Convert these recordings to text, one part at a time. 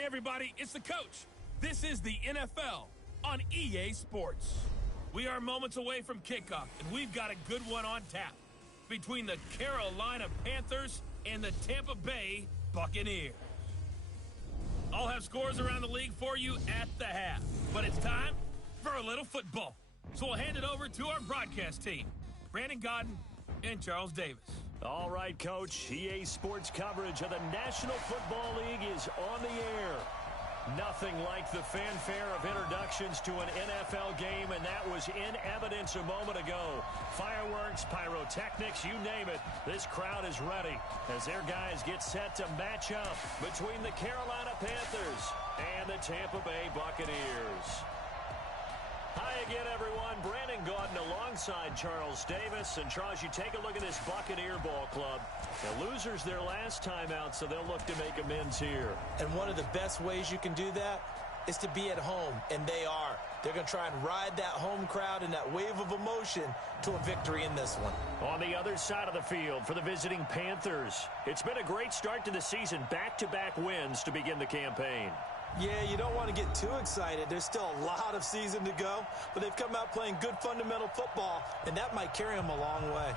Hey everybody, it's the coach. This is the NFL on EA Sports. We are moments away from kickoff, and we've got a good one on tap between the Carolina Panthers and the Tampa Bay Buccaneers. I'll have scores around the league for you at the half, but it's time for a little football. So we'll hand it over to our broadcast team, Brandon Godden and Charles Davis. All right, Coach. EA Sports coverage of the National Football League is on the air. Nothing like the fanfare of introductions to an NFL game, and that was in evidence a moment ago. Fireworks, pyrotechnics, you name it. This crowd is ready as their guys get set to match up between the Carolina Panthers and the Tampa Bay Buccaneers. Hi again, everyone. Brandon Gaudin alongside Charles Davis. And, Charles, you take a look at this Buccaneer ball club. The losers their last time out, so they'll look to make amends here. And one of the best ways you can do that is to be at home, and they are. They're going to try and ride that home crowd and that wave of emotion to a victory in this one. On the other side of the field for the visiting Panthers, it's been a great start to the season. Back-to-back wins to begin the campaign. Yeah, you don't want to get too excited. There's still a lot of season to go, but they've come out playing good fundamental football, and that might carry them a long way.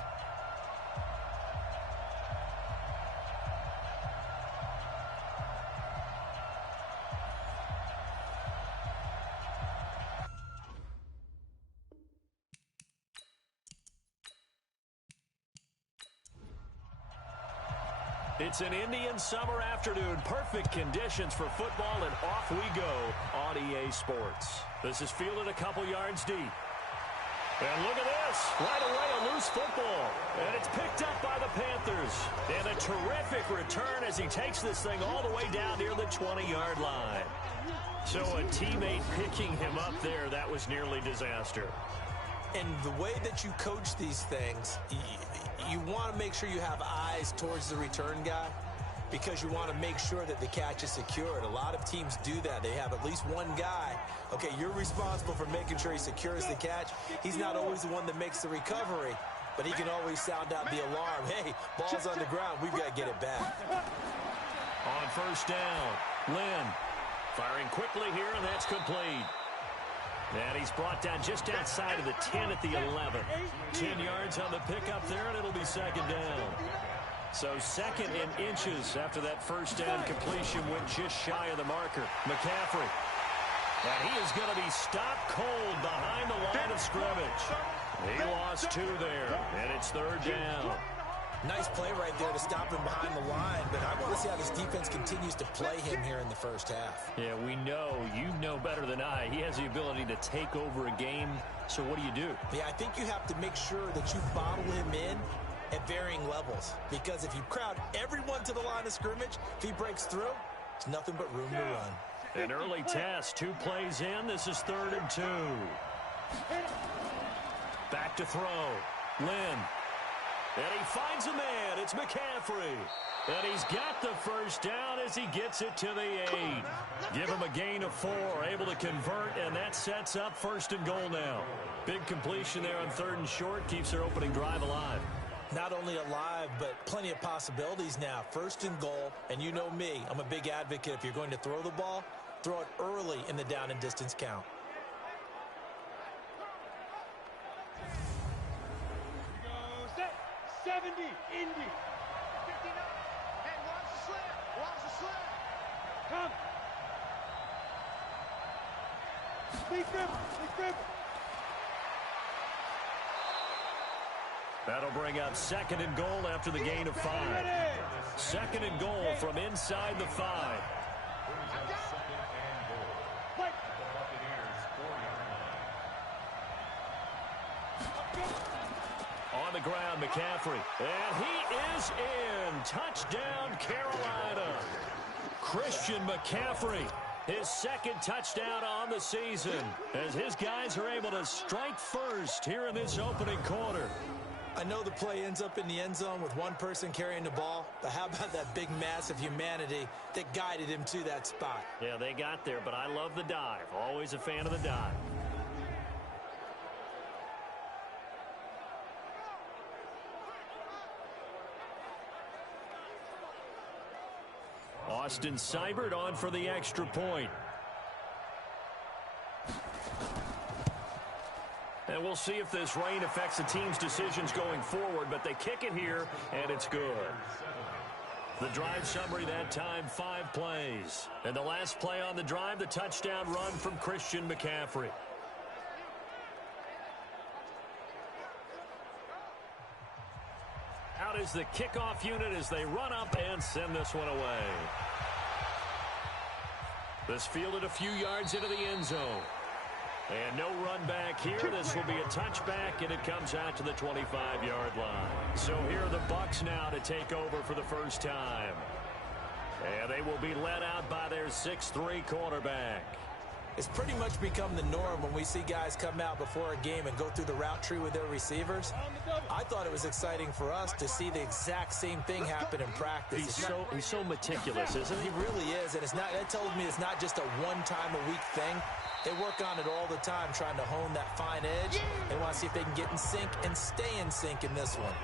It's an Indian summer afternoon. Perfect conditions for football, and off we go on EA Sports. This is fielded a couple yards deep. And look at this. Right away, a loose football. And it's picked up by the Panthers. And a terrific return as he takes this thing all the way down near the 20-yard line. So a teammate picking him up there, that was nearly disaster. And the way that you coach these things, you want to make sure you have eyes towards the return guy because you want to make sure that the catch is secured. A lot of teams do that. They have at least one guy. Okay, you're responsible for making sure he secures the catch. He's not always the one that makes the recovery, but he can always sound out the alarm. Hey, ball's on the ground. We've got to get it back. On first down, Lynn firing quickly here, and that's complete. And he's brought down just outside of the 10 at the 11. 10 yards on the pickup there, and it'll be second down. So second in inches after that first down completion went just shy of the marker. McCaffrey. And he is going to be stopped cold behind the line of scrimmage. He lost two there, and it's third down. Nice play right there to stop him behind the line, but I want to see how this defense continues to play him here in the first half. Yeah, we know. You know better than I. He has the ability to take over a game, so what do? Yeah, I think you have to make sure that you bottle him in at varying levels, because if you crowd everyone to the line of scrimmage, if he breaks through, there's nothing but room to run. An early test, 2 plays in. This is 3rd and 2. Back to throw. Lynn. And he finds a man. It's McCaffrey. And he's got the first down as he gets it to the 8. Give him a gain of 4. Able to convert, and that sets up 1st and goal now. Big completion there on 3rd and short. Keeps their opening drive alive. Not only alive, but plenty of possibilities now. 1st and goal, and you know me. I'm a big advocate. If you're going to throw the ball, throw it early in the down and distance count. 70, Indy. 59, and watch the slam, Come. Lee Griffin. That'll bring up 2nd and goal after the gain of 5. 2nd and goal from inside the 5. On the ground, McCaffrey. And he is in. Touchdown, Carolina. Christian McCaffrey, his 2nd touchdown on the season, as his guys are able to strike first here in this opening quarter. I know the play ends up in the end zone with one person carrying the ball, but how about that big mass of humanity that guided him to that spot? Yeah, they got there, but I love the dive. Always a fan of the dive. Austin Seibert on for the extra point. And we'll see if this rain affects the team's decisions going forward, but they kick it here, and it's good. The drive summary that time, 5 plays. And the last play on the drive, the touchdown run from Christian McCaffrey. Out is the kickoff unit as they run up and send this one away. This fielded a few yards into the end zone. And no run back here. This will be a touchback, and it comes out to the 25-yard line. So here are the Bucs now to take over for the first time. And they will be led out by their 6'3" quarterback. It's pretty much become the norm when we see guys come out before a game and go through the route tree with their receivers. I thought it was exciting for us to see the exact same thing happen in practice. He's so meticulous, isn't he? He really is, and that tells me it's not just a one-time-a-week thing. They work on it all the time, trying to hone that fine edge. They want to see if they can get in sync and stay in sync in this one.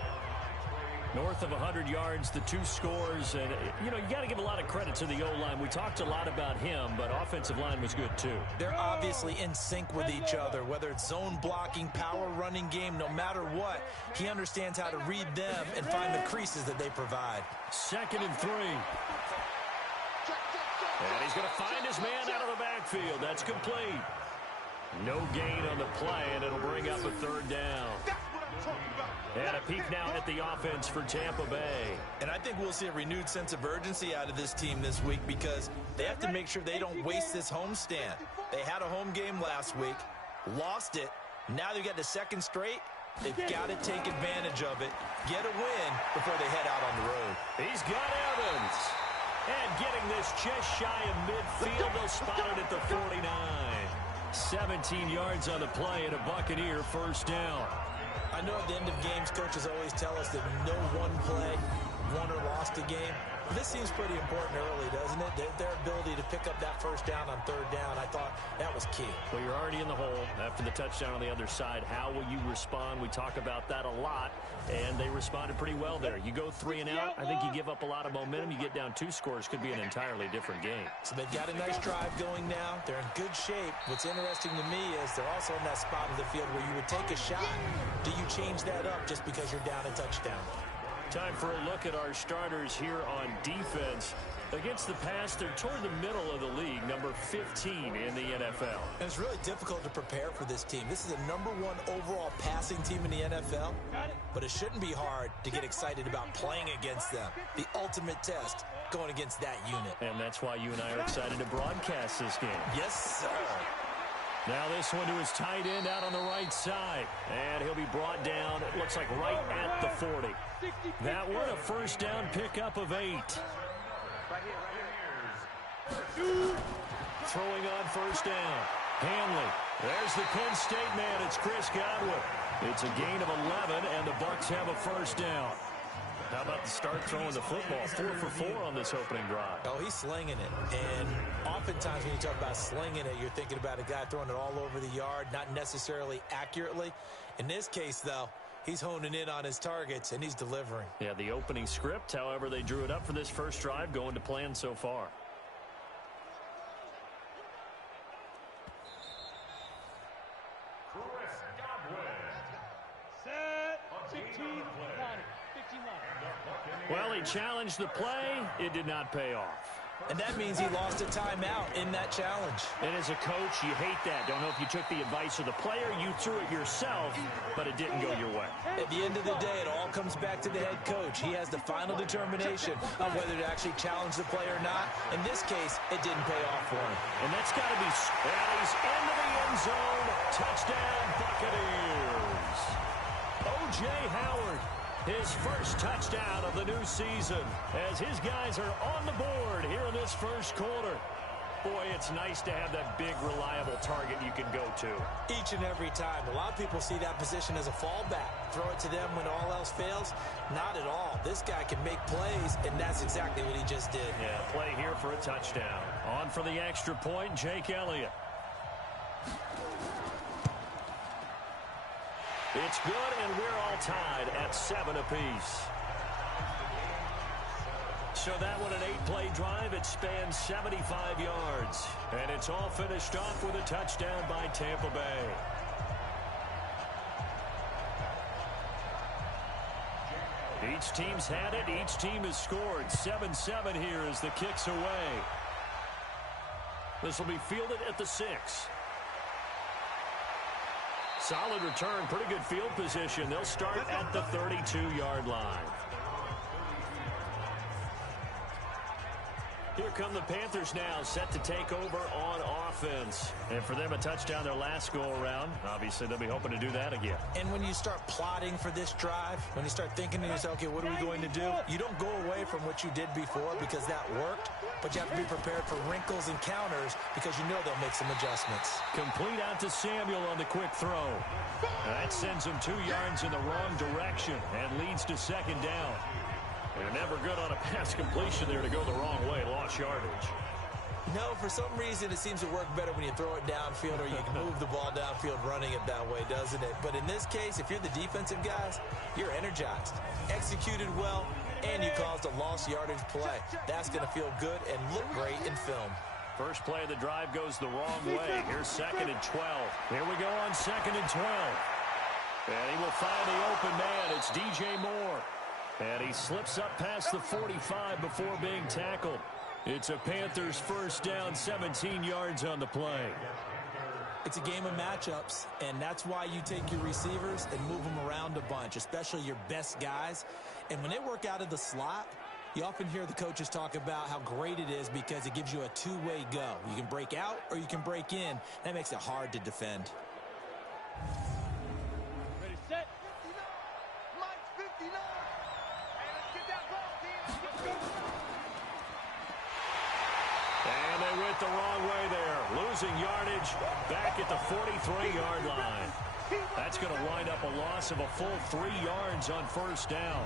North of 100 yards, the 2 scores, and, you got to give a lot of credit to the O-line. We talked a lot about him, but offensive line was good, too. They're obviously in sync with each other, whether it's zone blocking, power running game, no matter what. He understands how to read them and find the creases that they provide. 2nd and 3. And he's going to find his man out of the backfield. That's complete. No gain on the play, and it'll bring up a 3rd down. And a peek now at the offense for Tampa Bay. And I think we'll see a renewed sense of urgency out of this team this week because they have to make sure they don't waste this homestand. They had a home game last week, lost it. Now they've got the 2nd straight. They've got to take advantage of it, get a win before they head out on the road. He's got Evans. And getting this just shy of midfield, they'll spot it at the 49. 17 yards on the play and a Buccaneer 1st down. I know at the end of games, coaches always tell us that no one play won or lost a game. This seems pretty important early, doesn't it? Their ability to pick up that 1st down on 3rd down, I thought that was key. Well, you're already in the hole after the touchdown on the other side. How will you respond? We talk about that a lot, and they responded pretty well there. You go 3 and out, I think you give up a lot of momentum. You get down 2 scores, could be an entirely different game. So they've got a nice drive going now. They're in good shape. What's interesting to me is they're also in that spot of the field where you would take a shot. Do you change that up just because you're down a touchdown? Time for a look at our starters here on defense. Against the pass, they're toward the middle of the league, number 15 in the NFL. And it's really difficult to prepare for this team. This is a #1 overall passing team in the NFL, but it shouldn't be hard to get excited about playing against them. The ultimate test going against that unit. And that's why you and I are excited to broadcast this game. Yes, sir. Now this one to his tight end out on the right side. And he'll be brought down, it looks like right at the 40. That one a 1st down pickup of 8. Throwing on 1st down. Hanley. There's the Penn State man. It's Chris Godwin. It's a gain of 11, and the Bucs have a 1st down. How about the start throwing the football? 4 for 4 on this opening drive. Oh, he's slinging it. And oftentimes when you talk about slinging it, you're thinking about a guy throwing it all over the yard, not necessarily accurately. In this case, though, he's honing in on his targets, and he's delivering. Yeah, the opening script, however, they drew it up for this first drive, going to plan so far. Well, he challenged the play. It did not pay off. And that means he lost a timeout in that challenge. And as a coach, you hate that. Don't know if you took the advice of the player, you threw it yourself, but it didn't go your way. At the end of the day, it all comes back to the head coach. He has the final determination on whether to actually challenge the play or not. In this case, it didn't pay off for him. And that's got to be... And he's into the end zone. Touchdown, Buccaneers. O.J. Howard. His first touchdown of the new season as his guys are on the board here in this first quarter. Boy, it's nice to have that big, reliable target you can go to. Each and every time. A lot of people see that position as a fallback. Throw it to them when all else fails. Not at all. This guy can make plays, and that's exactly what he just did. Yeah, play here for a touchdown. On for the extra point, Jake Elliott. It's good, and we're all tied at 7 apiece. So that one, an 8-play drive. It spans 75 yards. And it's all finished off with a touchdown by Tampa Bay. Each team's had it. Each team has scored. 7-7 here as the kick's away. This will be fielded at the 6. Solid return. Pretty good field position. They'll start at the 32-yard line. Here come the Panthers now, set to take over on offense. And for them, a touchdown their last go-around. Obviously, they'll be hoping to do that again. And when you start plotting for this drive, when you start thinking to yourself, okay, what are we going to do? You don't go away from what you did before because that worked, but you have to be prepared for wrinkles and counters because you know they'll make some adjustments. Complete out to Samuel on the quick throw. That sends him 2 yards in the wrong direction and leads to second down. They're never good on a pass completion there to go the wrong way. Lost yardage. No, for some reason it seems to work better when you throw it downfield or you can move the ball downfield running it that way, doesn't it? But in this case, if you're the defensive guys, you're energized, executed well, and you caused a lost yardage play. That's going to feel good and look great in film. First play of the drive goes the wrong way. Here's 2nd and 12. Here we go on 2nd and 12. And he will find the open man. It's DJ Moore. And he slips up past the 45 before being tackled. It's a Panthers first down, 17 yards on the play. It's a game of matchups, and that's why you take your receivers and move them around a bunch, especially your best guys. And when they work out of the slot, you often hear the coaches talk about how great it is because it gives you a two-way go. You can break out or you can break in. That makes it hard to defend. Ready, set. 59. Mike's 59. Hey, let's get that ball, team. Let's go. And they went the wrong way there. Losing yardage back at the 43-yard line. That's going to wind up a loss of a full 3 yards on first down.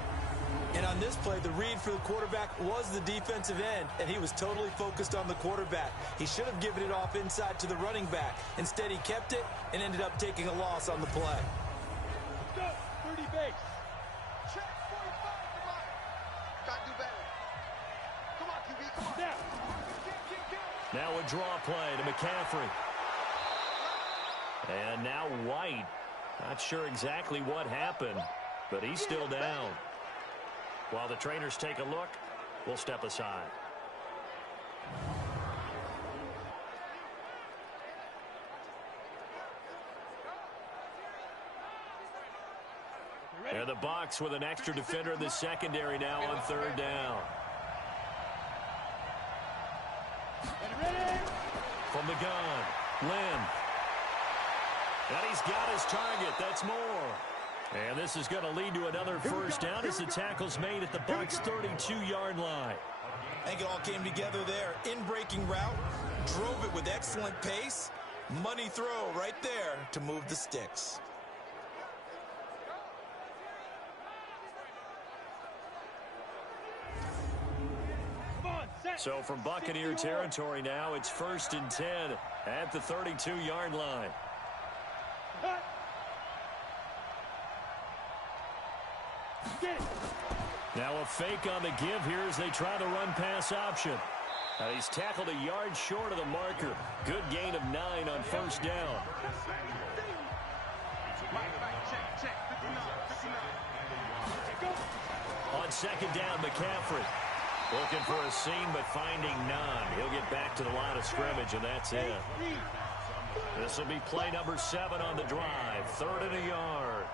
And on this play, the read for the quarterback was the defensive end, and he was totally focused on the quarterback. He should have given it off inside to the running back. Instead, he kept it and ended up taking a loss on the play. Let's go. 30 base. Check 45 for Mike. Got to do better. Come on, QB. Come on. Now. Now a draw play to McCaffrey. And now White. Not sure exactly what happened, but he's still down. While the trainers take a look, we'll step aside. And the box with an extra defender in the secondary now on third down. From the gun, Lynn. And he's got his target. That's Moore. And this is going to lead to another first down as the tackle's made at the Bucs' 32-yard line. I think it all came together there. In-breaking route, drove it with excellent pace. Money throw right there to move the sticks. So from Buccaneer territory now, it's 1st and 10 at the 32-yard line. Now a fake on the give here as they try the run-pass option. He's tackled a yard short of the marker. Good gain of 9 on first down. On second down, McCaffrey. Looking for a seam, but finding none. He'll get back to the line of scrimmage, and that's it. This will be play number 7 on the drive. 3rd and a yard.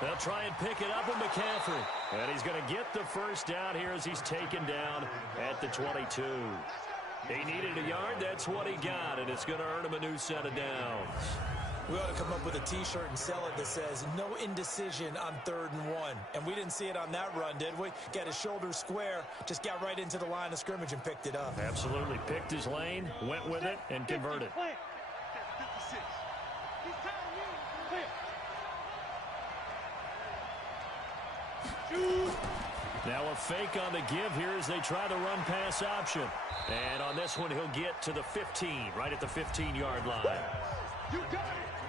They'll try and pick it up with McCaffrey. And he's going to get the first down here as he's taken down at the 22. He needed a yard. That's what he got, and it's going to earn him a new set of downs. We ought to come up with a T-shirt and sell it that says, no indecision on 3rd and 1. And we didn't see it on that run, did we? Got his shoulders square, just got right into the line of scrimmage and picked it up. Absolutely. Picked his lane, went with it, and converted. Now a fake on the give here as they try the run-pass option. And on this one, he'll get to the 15, right at the 15-yard line.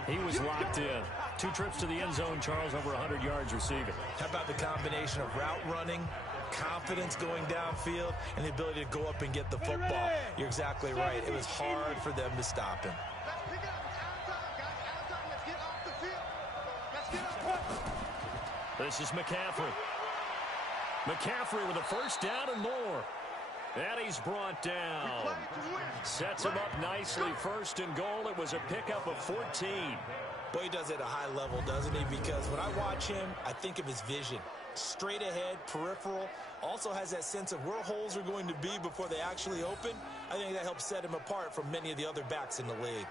He was locked in. 2 trips to the end zone, Charles, over 100 yards receiving. How about the combination of route running, confidence going downfield and the ability to go up and get the football. You're exactly right. It was hard for them to stop him. Let's pick it up. It's outside, guys. Outside. Let's get off the field. Let's get up. This is McCaffrey. McCaffrey with a first down and more. And he's brought down. Sets him up nicely. First and goal. It was a pickup of 14. Boy, he does it at a high level, doesn't he? Because when I watch him, I think of his vision. Straight ahead, peripheral. Also has that sense of where holes are going to be before they actually open. I think that helps set him apart from many of the other backs in the league.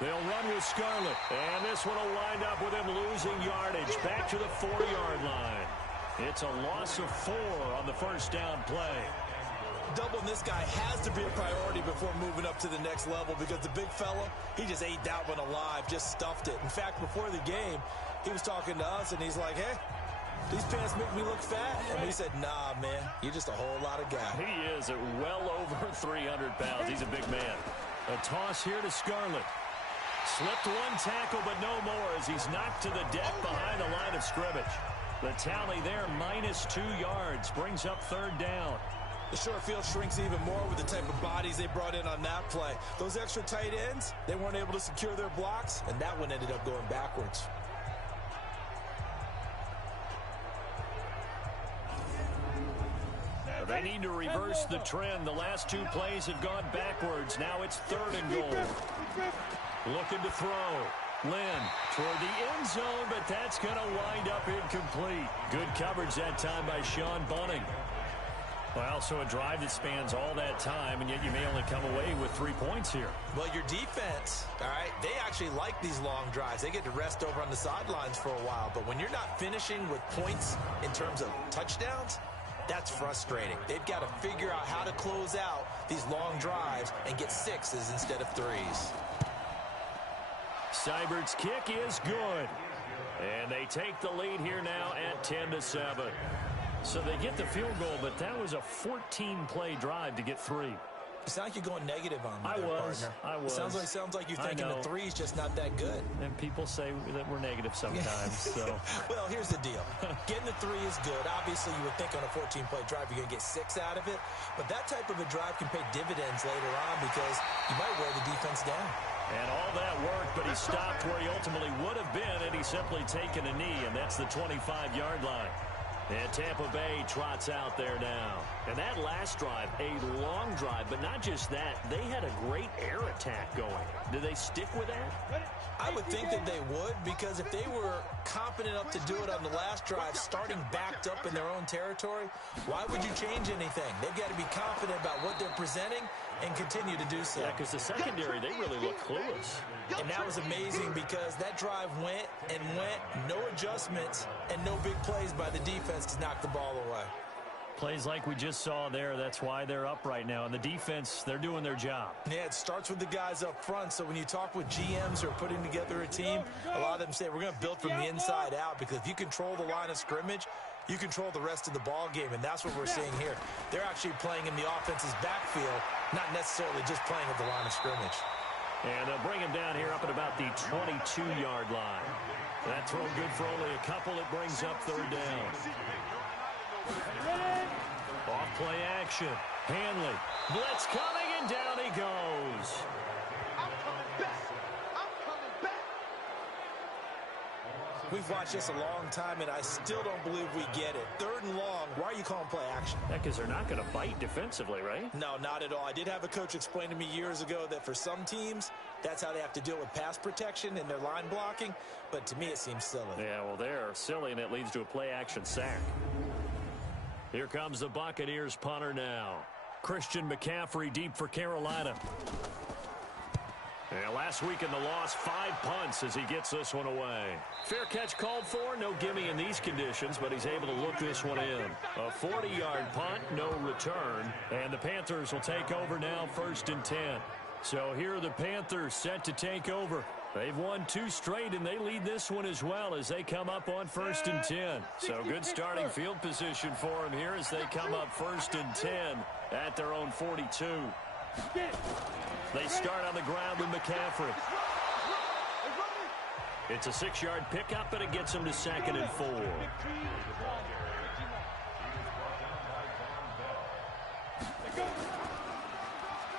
They'll run with Scarlett, and this one will wind up with him losing yardage back to the 4-yard line. It's a loss of 4 on the first down play. Doubling this guy has to be a priority before moving up to the next level because the big fella, he just ate that one alive, just stuffed it. In fact, before the game, he was talking to us, and he's like, hey, these pants make me look fat. And we said, nah, man, you're just a whole lot of guy. He is at well over 300 pounds. He's a big man. A toss here to Scarlett. Slipped one tackle, but no more as he's knocked to the deck behind the line of scrimmage. The tally there, -2 yards, brings up third down. The short field shrinks even more with the type of bodies they brought in on that play. Those extra tight ends, they weren't able to secure their blocks, and that one ended up going backwards. They need to reverse the trend. The last 2 plays have gone backwards. Now it's third and goal. Looking to throw. Lynn toward the end zone, but that's going to wind up incomplete. Good coverage that time by Sean Bunning. Well, so a drive that spans all that time, and yet you may only come away with 3 points here. Well, your defense, all right, they actually like these long drives. They get to rest over on the sidelines for a while, but when you're not finishing with points in terms of touchdowns, that's frustrating. They've got to figure out how to close out these long drives and get 6s instead of 3s. Seibert's kick is good. And they take the lead here now at 10-7. So they get the field goal, but that was a 14-play drive to get 3. It sounds like you're going negative on me, partner. I was. It sounds like you're thinking the 3's just not that good. And people say that we're negative sometimes. So. Well, here's the deal. Getting the 3 is good. Obviously, you would think on a 14-play drive you're going to get 6 out of it. But that type of a drive can pay dividends later on because you might wear the defense down. And all that worked, but he stopped where he ultimately would have been, and he's simply taken a knee, and that's the 25-yard line. And Tampa Bay trots out there now. And that last drive, a long drive, but not just that. They had a great air attack going. Do they stick with that? I would think that they would, because if they were confident enough to do it on the last drive, starting backed up in their own territory, why would you change anything? They've got to be confident about what they're presenting and continue to do so. Yeah, because the secondary, they really look clueless. And that was amazing because that drive went and went, no adjustments, and no big plays by the defense to knock the ball away. Plays like we just saw there, that's why they're up right now. And the defense, they're doing their job. Yeah, it starts with the guys up front. So when you talk with GMs who are putting together a team, a lot of them say we're going to build from the inside out, because if you control the line of scrimmage, you control the rest of the ball game, and that's what we're seeing here. They're actually playing in the offense's backfield, not necessarily just playing at the line of scrimmage. And they'll bring him down here up at about the 22-yard line. That throw good for only a couple. It brings up third down. Off play action. Hanley. Blitz coming, and down he goes. I'm coming back. I'm coming back. We've watched this a long time, and I still don't believe we get it. Third and long, why are you calling play action? Yeah, because they're not going to bite defensively, right? No, not at all. I did have a coach explain to me years ago that for some teams, that's how they have to deal with pass protection and their line blocking, but to me it seems silly. Yeah, well, they're silly, and it leads to a play action sack. Here comes the Buccaneers punter now. Christian McCaffrey deep for Carolina. Yeah, last week in the loss, 5 punts as he gets this one away. Fair catch called for, no gimme in these conditions, but he's able to look this one in. A 40-yard punt, no return, and the Panthers will take over now, 1st and 10. So here are the Panthers set to take over. They've won 2 straight, and they lead this one as well as they come up on 1st and 10. So good starting field position for them here as they come up 1st and 10 at their own 42. They start on the ground with McCaffrey. It's a 6-yard pickup, and it gets them to 2nd and 4.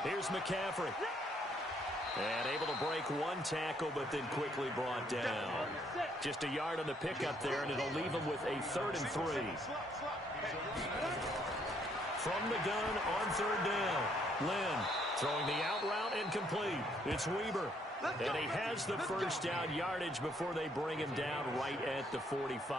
Here's McCaffrey. And able to break 1 tackle, but then quickly brought down. Just a yard on the pickup there, and it'll leave him with a 3rd and 3. From the gun on 3rd down. Lynn throwing the out route and complete. It's Weber. And he has the first down yardage before they bring him down right at the 45.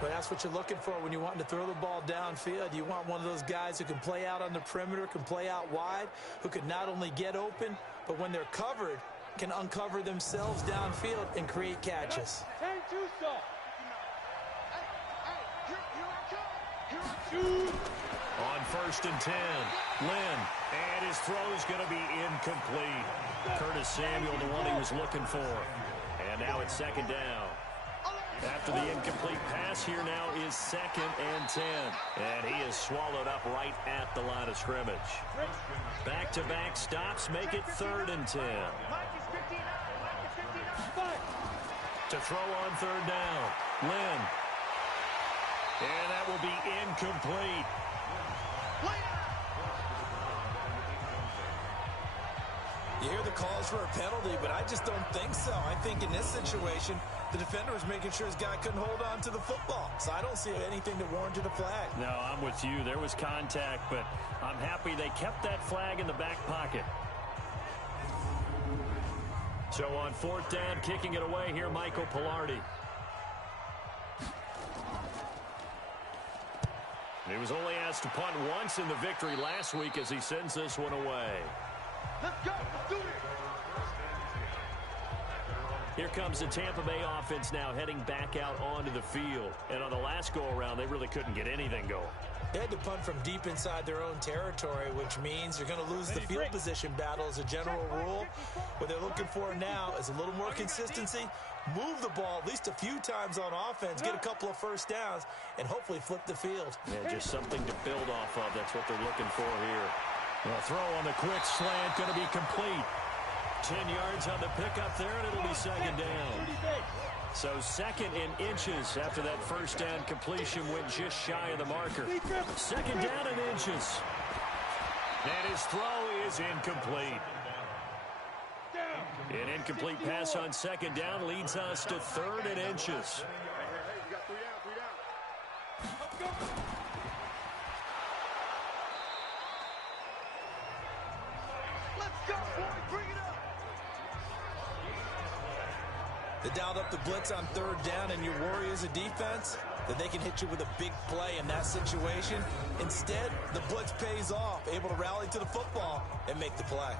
But that's what you're looking for when you want to throw the ball downfield. You want one of those guys who can play out on the perimeter, can play out wide, who can not only get open, but when they're covered, can uncover themselves downfield and create catches. On 1st and 10, Lynn, and his throw is going to be incomplete. Curtis Samuel, the one he was looking for. And now it's 2nd down. After the incomplete pass, here now is 2nd and 10. And he is swallowed up right at the line of scrimmage. Back-to-back stops make it 3rd and 10. To throw on 3rd down, Lynn. And that will be incomplete. You hear the calls for a penalty, but I just don't think so. I think in this situation, the defender was making sure his guy couldn't hold on to the football. So I don't see anything that warranted a flag. No, I'm with you. There was contact, but I'm happy they kept that flag in the back pocket. So on 4th down, kicking it away here, Michael Pilardi. He was only asked to punt once in the victory last week as he sends this one away. Let's go. Let's do it. Here comes the Tampa Bay offense now heading back out onto the field. And on the last go-around, they really couldn't get anything going. They had to punt from deep inside their own territory, which means you're going to lose the field position battle as a general rule. What they're looking for now is a little more consistency, move the ball at least a few times on offense, get a couple of first downs, and hopefully flip the field. Yeah, just something to build off of. That's what they're looking for here. A throw on the quick slant, going to be complete. 10 yards on the pickup there, and it'll be 2nd down. So 2nd in inches after that first down completion went just shy of the marker. 2nd down in inches. And his throw is incomplete. An incomplete pass on 2nd down leads us to 3rd and inches. They dialed up the blitz on 3rd down, and you worry as a defense that they can hit you with a big play in that situation. Instead, the blitz pays off, able to rally to the football and make the play.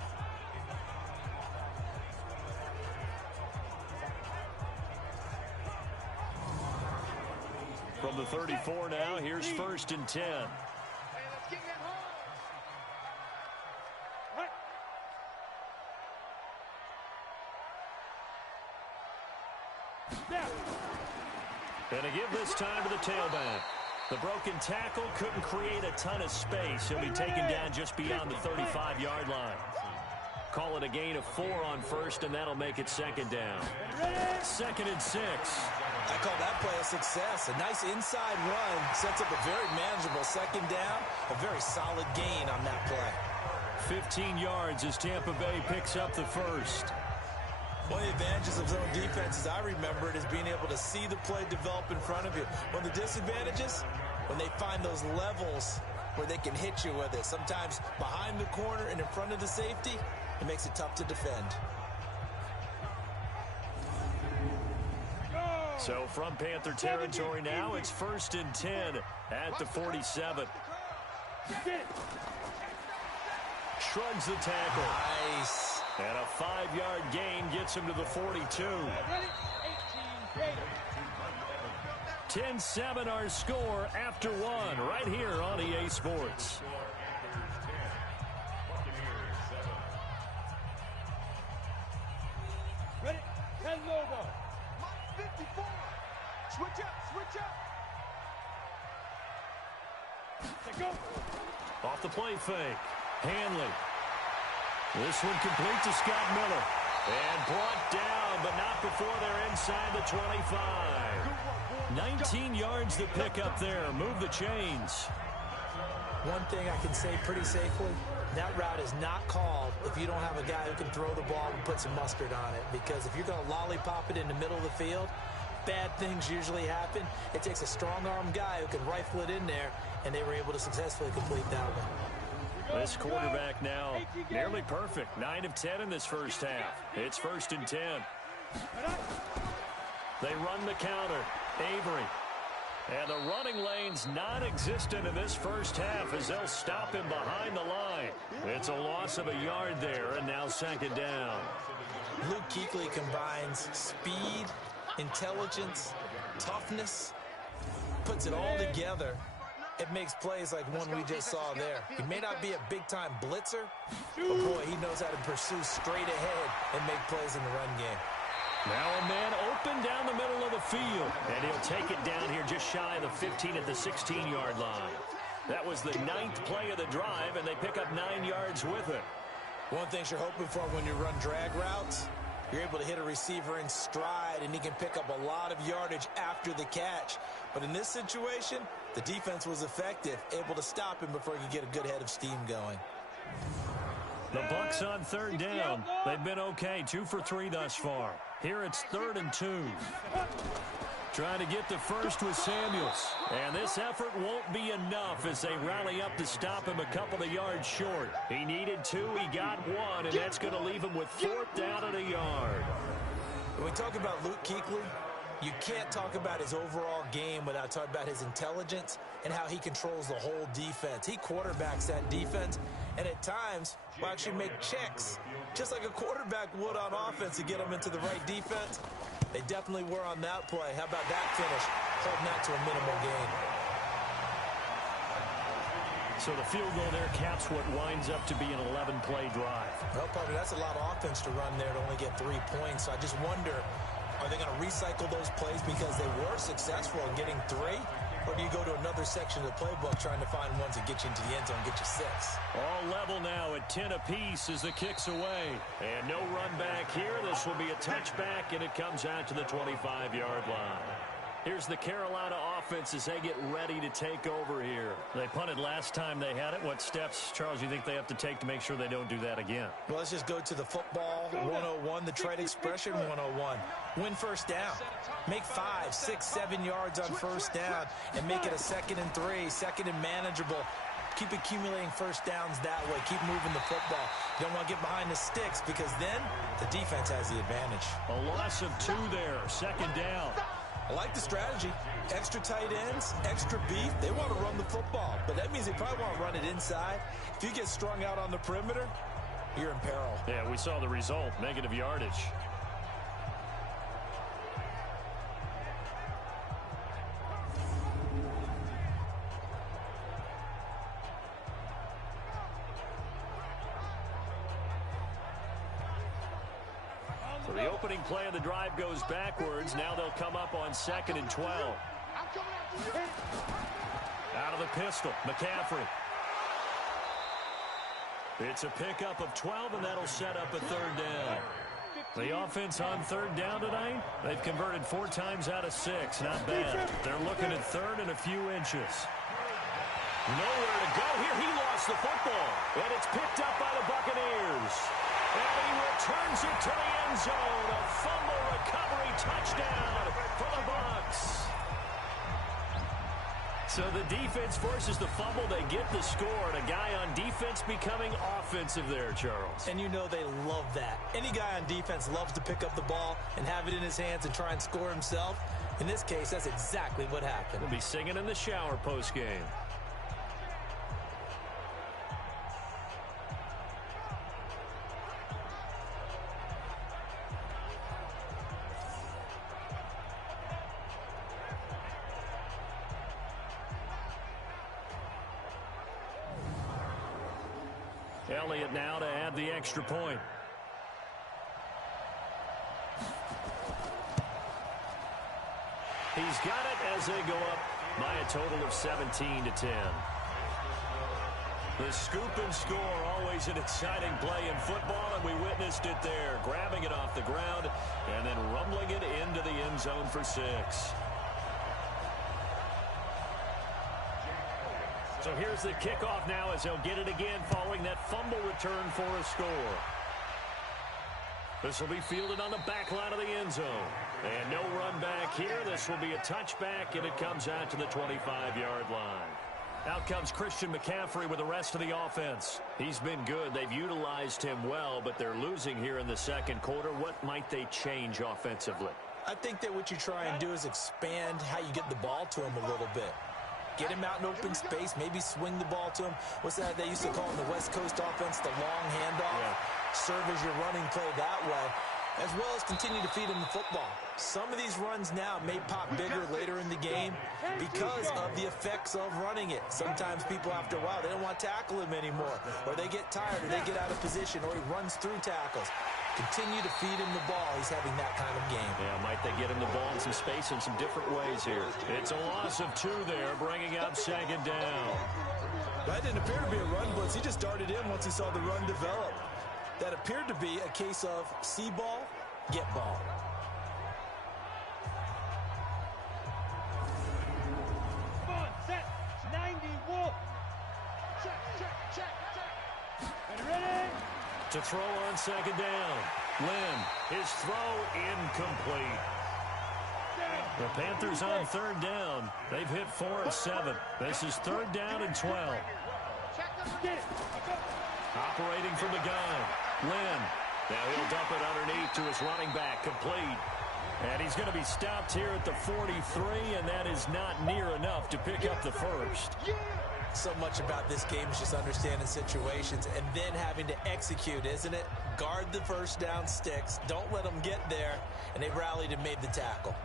From the 34 now, here's 1st and 10. And to give this time to the tailback. The broken tackle couldn't create a ton of space. He'll be taken down just beyond the 35-yard line. Call it a gain of 4 on 1st, and that'll make it 2nd down. 2nd and 6. I call that play a success. A nice inside run sets up a very manageable 2nd down. A very solid gain on that play. 15 yards as Tampa Bay picks up the first. One of the advantages of zone defense, as I remember it, is being able to see the play develop in front of you. One of the disadvantages, when they find those levels where they can hit you with it. Sometimes behind the corner and in front of the safety, it makes it tough to defend. So from Panther territory now, it's 1st and 10 at the 47. Shrugs the tackle. Nice. And a 5-yard gain gets him to the 42. 10-7 our score after 1 right here on EA Sports. Switch up, switch up. Let's go. Off the play fake. Hanley. This one complete to Scott Miller. And brought down, but not before they're inside the 25. 19 yards to pick up there. Move the chains. One thing I can say pretty safely, that route is not called if you don't have a guy who can throw the ball and put some mustard on it. Because if you're going to lollipop it in the middle of the field, bad things usually happen. It takes a strong-arm guy who can rifle it in there, and they were able to successfully complete that one. This quarterback now nearly perfect. 9 of 10 in this first half. It's 1st and 10. They run the counter. Avery. And the running lane's non-existent in this first half as they'll stop him behind the line. It's a loss of a yard there, and now 2nd down. Luke Kuechly combines speed, intelligence, toughness, puts it all together. It makes plays like one we just saw there. He may not be a big-time blitzer, but boy, he knows how to pursue straight ahead and make plays in the run game. Now a man open down the middle of the field, and he'll take it down here just shy of the 15 at the 16-yard line. That was the 9th play of the drive, and they pick up 9 yards with it. One thing you're hoping for when you run drag routes, you're able to hit a receiver in stride, and he can pick up a lot of yardage after the catch. But in this situation, the defense was effective, able to stop him before he could get a good head of steam going. The Bucs on 3rd down. They've been okay, 2 for 3 thus far. Here it's 3rd and 2. Trying to get the first with Samuels. And this effort won't be enough as they rally up to stop him a couple of yards short. He needed 2, he got 1, and that's going to leave him with 4th down and a yard. When we talk about Luke Kuechly, you can't talk about his overall game without talking about his intelligence and how he controls the whole defense. He quarterbacks that defense, and at times will actually make checks, just like a quarterback would on offense to get them into the right defense. They definitely were on that play. How about that finish? Holding that to a minimal gain. So the field goal there caps what winds up to be an 11-play drive. Well, partner, that's a lot of offense to run there to only get 3 points. So I just wonder, are they going to recycle those plays because they were successful in getting 3? Or do you go to another section of the playbook trying to find ones that get you into the end zone and get you 6? All level now at 10 apiece as the kick's away. And no run back here. This will be a touchback, and it comes out to the 25-yard line. Here's the Carolina offense as they get ready to take over here. They punted last time they had it. What steps, Charles, you think they have to take to make sure they don't do that again? Well, let's just go to the football 101, the trade expression 101. Win first down. Make 5, 6, 7 yards on first down and make it a 2nd and 3, 2nd and manageable. Keep accumulating first downs that way. Keep moving the football. You don't want to get behind the sticks because then the defense has the advantage. A loss of 2 there, 2nd down. I like the strategy. Extra tight ends, extra beef. They want to run the football, but that means they probably want to run it inside. If you get strung out on the perimeter, you're in peril. Yeah, we saw the result, negative yardage. So the opening play of the drive goes backwards. Now they'll come up on 2nd and 12. Out of the pistol, McCaffrey. It's a pickup of 12, and that'll set up a 3rd down. The offense on 3rd down tonight, they've converted 4 times out of 6. Not bad. They're looking at 3rd and a few inches. Nowhere to go here. He lost the football, and it's picked up by the Buccaneers. And he returns it to the end zone. A fumble recovery touchdown for the Bucs. So the defense forces the fumble. They get the score, and a guy on defense becoming offensive there, Charles. And you know they love that. Any guy on defense loves to pick up the ball and have it in his hands and try and score himself. In this case, that's exactly what happened. He'll be singing in the shower post-game. Elliott now to add the extra point. He's got it as they go up by a total of 17-10. The scoop and score, always an exciting play in football, and we witnessed it there, grabbing it off the ground and then rumbling it into the end zone for 6. So here's the kickoff now as they'll get it again following that fumble return for a score. This will be fielded on the back line of the end zone. And no run back here. This will be a touchback, and it comes out to the 25-yard line. Out comes Christian McCaffrey with the rest of the offense. He's been good. They've utilized him well, but they're losing here in the second quarter. What might they change offensively? I think that what you try and do is expand how you get the ball to him a little bit. Get him out in open space, maybe swing the ball to him. What's that they used to call in the West Coast offense, the long handoff? Yeah. Serve as your running play that way, as well as continue to feed him the football. Some of these runs now may pop bigger later in the game because of the effects of running it. Sometimes people, after a while, they don't want to tackle him anymore, or they get tired, or they get out of position, or he runs through tackles. Continue to feed him the ball. He's having that kind of game. Yeah, might they get him the ball in some space in some different ways here. It's a loss of 2 there, bringing up second down. That didn't appear to be a run blitz. He just darted in once he saw the run develop. That appeared to be a case of see ball, get ball. Come on, set, 91. Check. Ready? To throw on second down. Lynn, his throw incomplete. The Panthers on third down. They've hit 4 of 7. This is 3rd down and 12. Operating from the gun. Lynn. Now he'll dump it underneath to his running back. Complete. And he's going to be stopped here at the 43, and that is not near enough to pick up the first. So much about this game is just understanding situations and then having to execute, isn't it? Guard the first down sticks. Don't let them get there. And they rallied and made the tackle.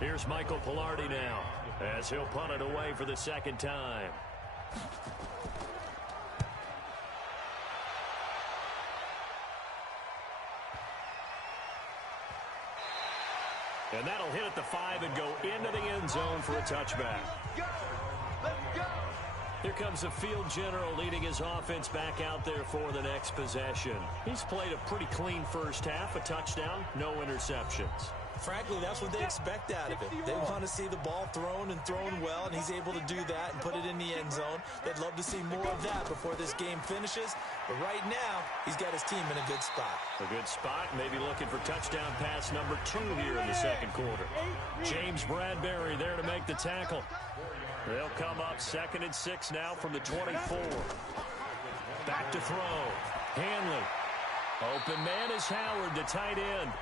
Here's Michael Pilardi now as he'll punt it away for the second time. And that'll hit at the 5 and go into the end zone for a touchback. Here comes the field general leading his offense back out there for the next possession. He's played a pretty clean first half, a touchdown, no interceptions. Frankly, that's what they expect out of it. They want to see the ball thrown and thrown well, and he's able to do that and put it in the end zone. They'd love to see more of that before this game finishes. But right now, he's got his team in a good spot. A good spot, maybe looking for touchdown pass number 2 here in the second quarter. James Bradbury there to make the tackle. They'll come up 2nd and 6 now from the 24. Back to throw. Hanley. Open man is Howard, the tight end.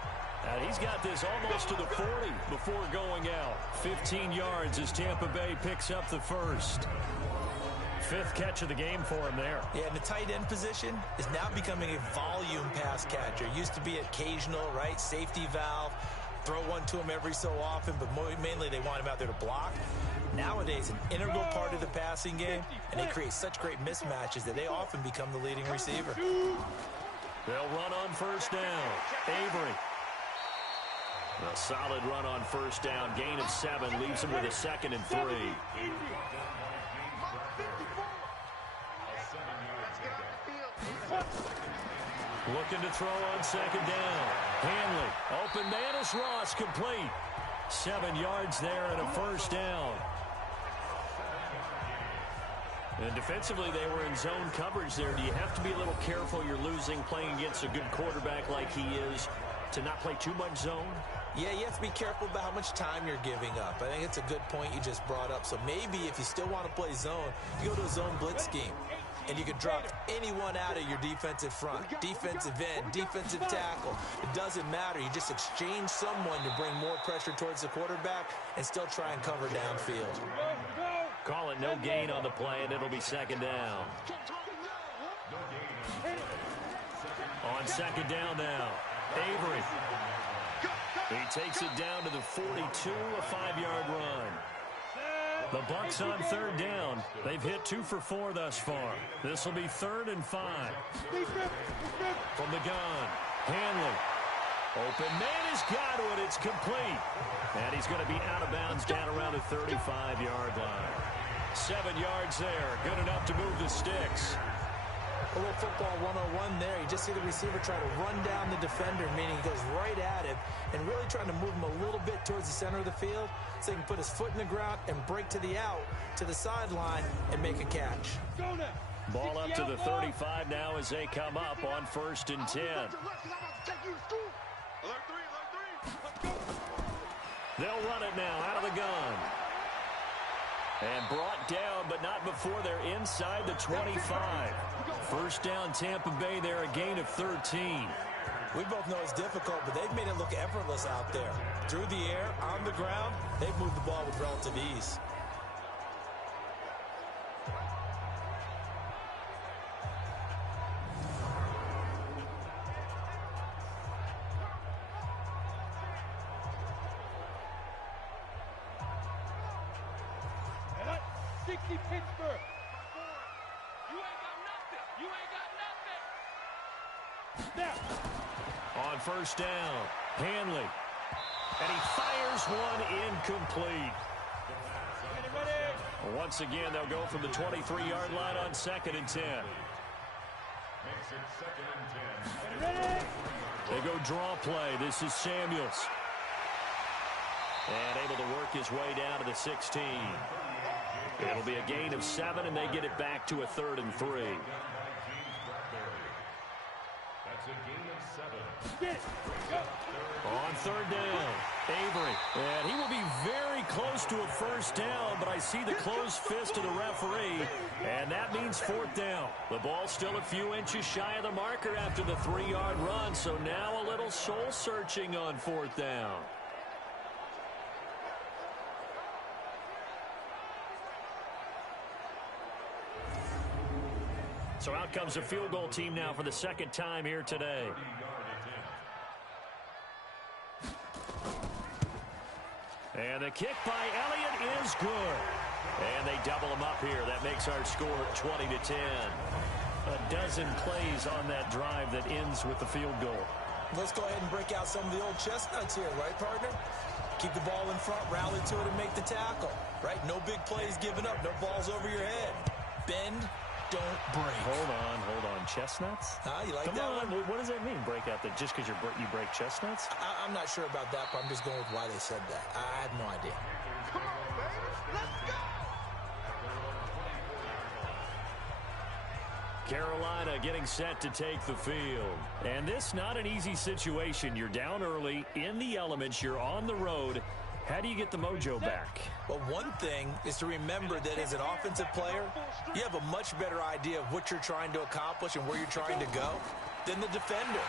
And he's got this almost to the 40 before going out. 15 yards as Tampa Bay picks up the first. 5th catch of the game for him there. Yeah, and the tight end position is now becoming a volume pass catcher. Used to be occasional, right? Safety valve. Throw one to him every so often, but mainly they want him out there to block. Nowadays, an integral part of the passing game, and they create such great mismatches that they often become the leading receiver. They'll run on first down. Avery. A solid run on first down. Gain of 7 leaves him with a 2nd and 3. Looking to throw on second down. Hanley. Open man is Ross, complete. 7 yards there and a first down. And defensively, they were in zone coverage there. Do you have to be a little careful? You're losing playing against a good quarterback like he is to not play too much zone? Yeah, you have to be careful about how much time you're giving up. I think it's a good point you just brought up. So maybe if you still want to play zone, you go to a zone blitz scheme. And you can drop anyone out of your defensive front, defensive end, defensive tackle. It doesn't matter. You just exchange someone to bring more pressure towards the quarterback and still try and cover downfield. Call it no gain on the play, and it'll be second down. On second down now, Avery. He takes it down to the 42, a 5-yard run. The Bucs on third down. They've hit 2 for 4 thus far. This will be 3rd and 5. From the gun, Hanley. Open man has got it. It's complete. And he's going to be out of bounds down around the 35-yard line. 7 yards there. Good enough to move the sticks. A little football 101 there. You just see the receiver try to run down the defender, meaning he goes right at him and really trying to move him a little bit towards the center of the field so he can put his foot in the ground and break to the out, to the sideline, and make a catch. Ball up to the 35 now as they come up on 1st and 10. They'll run it now out of the gun. And brought down, but not before they're inside the 25. First down, Tampa Bay there, a gain of 13. We both know it's difficult, but they've made it look effortless out there. Through the air, on the ground, they've moved the ball with relative ease. Pittsburgh. You ain't got nothing. You ain't got nothing. Snap. On 1st down, Hanley. And he fires one incomplete. Ready. Once again, they'll go from the 23-yard line on 2nd and 10. Makes it 2nd and 10. Ready. They go draw play. This is Samuels. And able to work his way down to the 16. It'll be a gain of 7, and they get it back to a 3rd and 3. That's a gain of 7. Get it. Go. On 3rd down, Avery. And he will be very close to a 1st down, but I see the closed fist of the referee, and that means 4th down. The ball's still a few inches shy of the marker after the 3-yard run, so now a little soul-searching on 4th down. So out comes a field goal team now for the 2nd time here today. And the kick by Elliott is good. And they double him up here. That makes our score 20-10. A dozen plays on that drive that ends with the field goal. Let's go ahead and break out some of the old chestnuts here, right, partner? Keep the ball in front, rally to it, and make the tackle, right? No big plays given up, no balls over your head. Bend, don't break. Hold on. Chestnuts? You like Come that on. one? What does that mean, break out? That just because you break chestnuts? I'm not sure about that, but I'm just going with why they said that. I have no idea. Come on, baby. Let's go. Carolina getting set to take the field. And this not an easy situation. You're down early, in the elements, you're on the road. How do you get the mojo back? Well, one thing is to remember that as an offensive player, you have a much better idea of what you're trying to accomplish and where you're trying to go than the defender.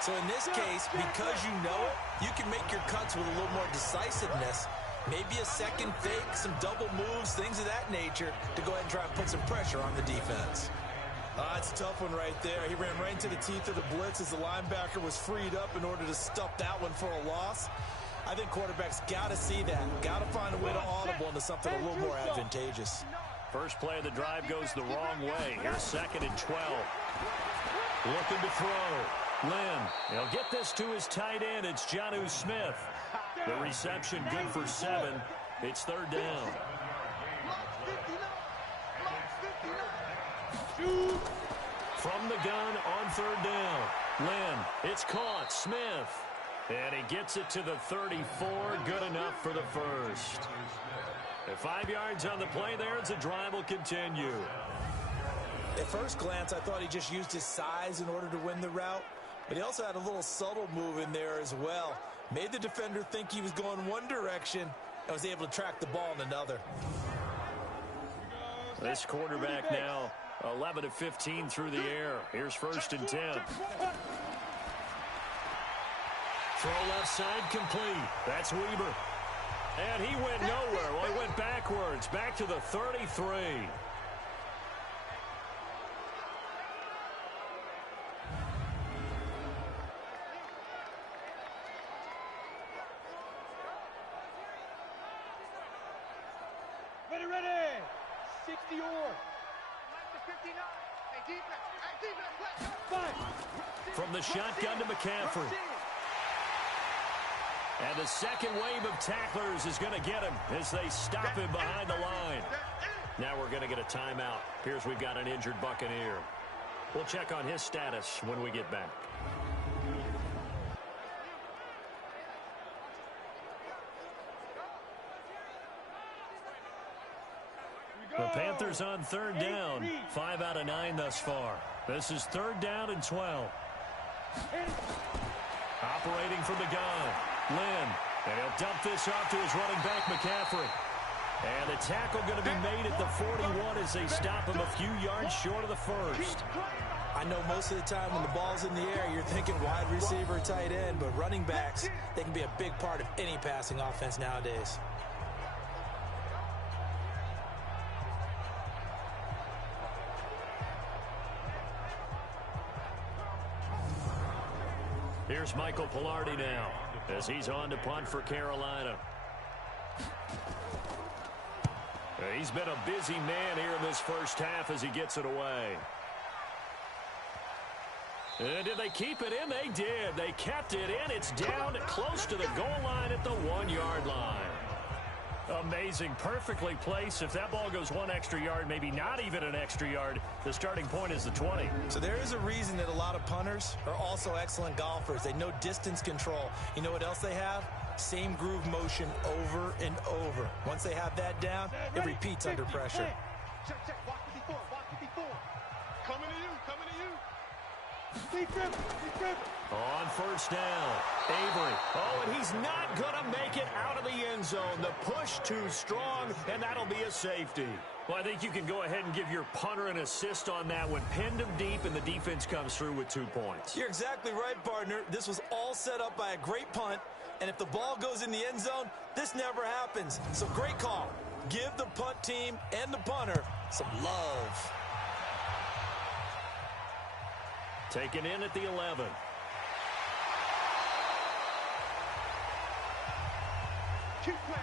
So in this case, because you know it, you can make your cuts with a little more decisiveness, maybe a second fake, some double moves, things of that nature, to go ahead and try and put some pressure on the defense. It's a tough one right there. He ran right into the teeth of the blitz as the linebacker was freed up in order to stuff that one for a loss. I think quarterbacks got to see that. Got to find a way to audible into something a little more advantageous. First play of the drive goes the wrong way. Here's 2nd and 12. Looking to throw. Lynn, he'll get this to his tight end. It's Jonnu Smith. The reception good for 7. It's 3rd down. From the gun on 3rd down. Lynn, it's caught. Smith. And he gets it to the 34. Good enough for the first. At 5 yards on the play there, as the drive will continue. At first glance, I thought he just used his size in order to win the route. But he also had a little subtle move in there as well. Made the defender think he was going one direction and was able to track the ball in another. This quarterback now 11 of 15 through the air. Here's 1st and 10. Throw left side complete. That's Weber. And he went nowhere. Well, he went backwards. Back to the 33. Ready. 60 or. 59. Hey, From the shotgun to McCaffrey. And the second wave of tacklers is going to get him as they stop him behind the line. Now we're going to get a timeout. Appears we've got an injured Buccaneer. We'll check on his status when we get back. The Panthers on third down. 5 out of 9 thus far. This is third down and 12. Operating from the gun, Lynn. And he'll dump this off to his running back, McCaffrey. And the tackle going to be made at the 41 as they stop him a few yards short of the first. I know most of the time when the ball's in the air, you're thinking wide receiver, tight end, but running backs, they can be a big part of any passing offense nowadays. Here's Michael Pilardi now as he's on to punt for Carolina. He's been a busy man here in this first half as he gets it away. And did they keep it in? They did. They kept it in. It's down close to the goal line at the 1-yard line. Amazing. Perfectly placed. If that ball goes 1 extra yard, maybe not even an extra yard, the starting point is the 20. So there is a reason that a lot of punters are also excellent golfers. They know distance control. You know what else they have? Same groove motion over and over. Once they have that down, it repeats under pressure. Check. Walk to B4. Coming to you. On first down, Avery. Oh, and he's not going to make it out of the end zone. The push too strong, and that'll be a safety. Well, I think you can go ahead and give your punter an assist on that one. Pinned him deep, and the defense comes through with 2 points. You're exactly right, partner. This was all set up by a great punt, and if the ball goes in the end zone, this never happens. So great call. Give the punt team and the punter some love. Taken in at the 11. Keep playing.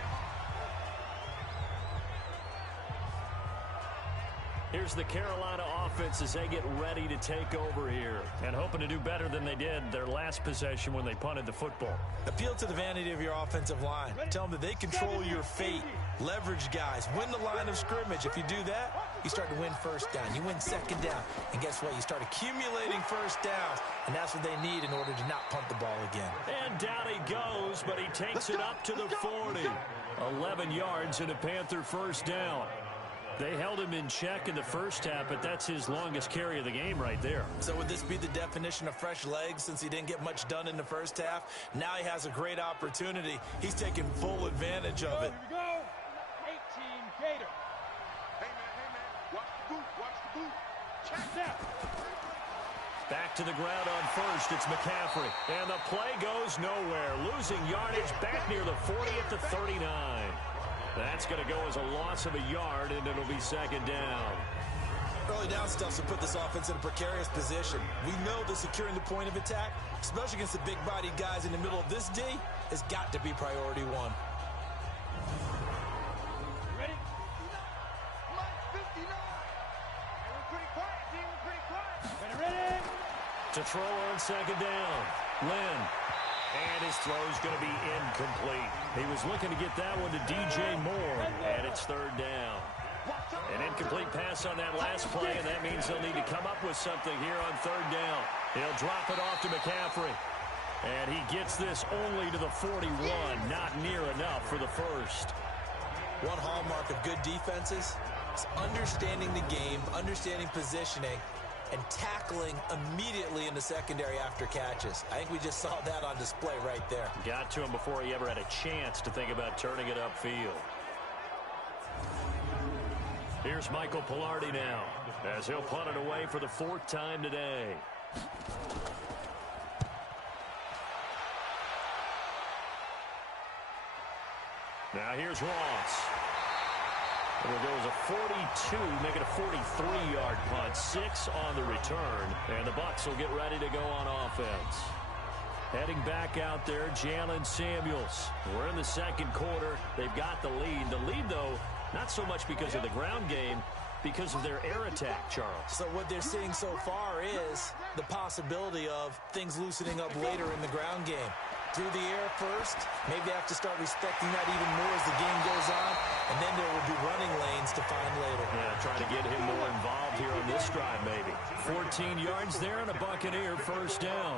Here's the Carolina offense as they get ready to take over here and hoping to do better than they did their last possession when they punted the football. Appeal to the vanity of your offensive line. Tell them that they control your fate. Leverage guys. Win the line of scrimmage. If you do that, you start to win first down. You win second down. And guess what? You start accumulating first downs. And that's what they need in order to not punt the ball again. And down he goes, but he takes it up to the 40. 11 yards and a Panther first down. They held him in check in the first half, but that's his longest carry of the game right there. So would this be the definition of fresh legs since he didn't get much done in the first half? Now he has a great opportunity. He's taking full advantage of it. Here we go. 18 Gator. Hey, man. Watch the boot. Check that. Back to the ground on first. It's McCaffrey. And the play goes nowhere. Losing yardage back near the 40 at the 39. That's going to go as a loss of a yard, and it'll be second down. Early down stuff to put this offense in a precarious position. We know that securing the point of attack, especially against the big-bodied guys in the middle of this D, has got to be priority one. Ready? 59. We're pretty quiet, team. We're pretty quiet. Ready? To throw on second down. Lynn. And his throw's going to be incomplete. He was looking to get that one to DJ Moore, and it's third down. An incomplete pass on that last play, and that means they'll need to come up with something here on third down. He'll drop it off to McCaffrey. And he gets this only to the 41, not near enough for the first. One hallmark of good defenses is understanding the game, understanding positioning, and tackling immediately in the secondary after catches. I think we just saw that on display right there. Got to him before he ever had a chance to think about turning it upfield. Here's Michael Pilardi now as he'll punt it away for the 4th time today. Now here's Ross. It'll go as a 42, make it a 43-yard punt. 6 on the return, and the Bucs will get ready to go on offense. Heading back out there, Jalen Samuels. We're in the second quarter. They've got the lead. The lead, though, not so much because of the ground game, because of their air attack, Charles. So what they're seeing so far is the possibility of things loosening up later in the ground game. Through the air first, maybe they have to start respecting that even more as the game goes on, and then there will be running lanes to find later. Yeah, trying to get him more involved here on this drive maybe. 14 yards there and a Buccaneer first down.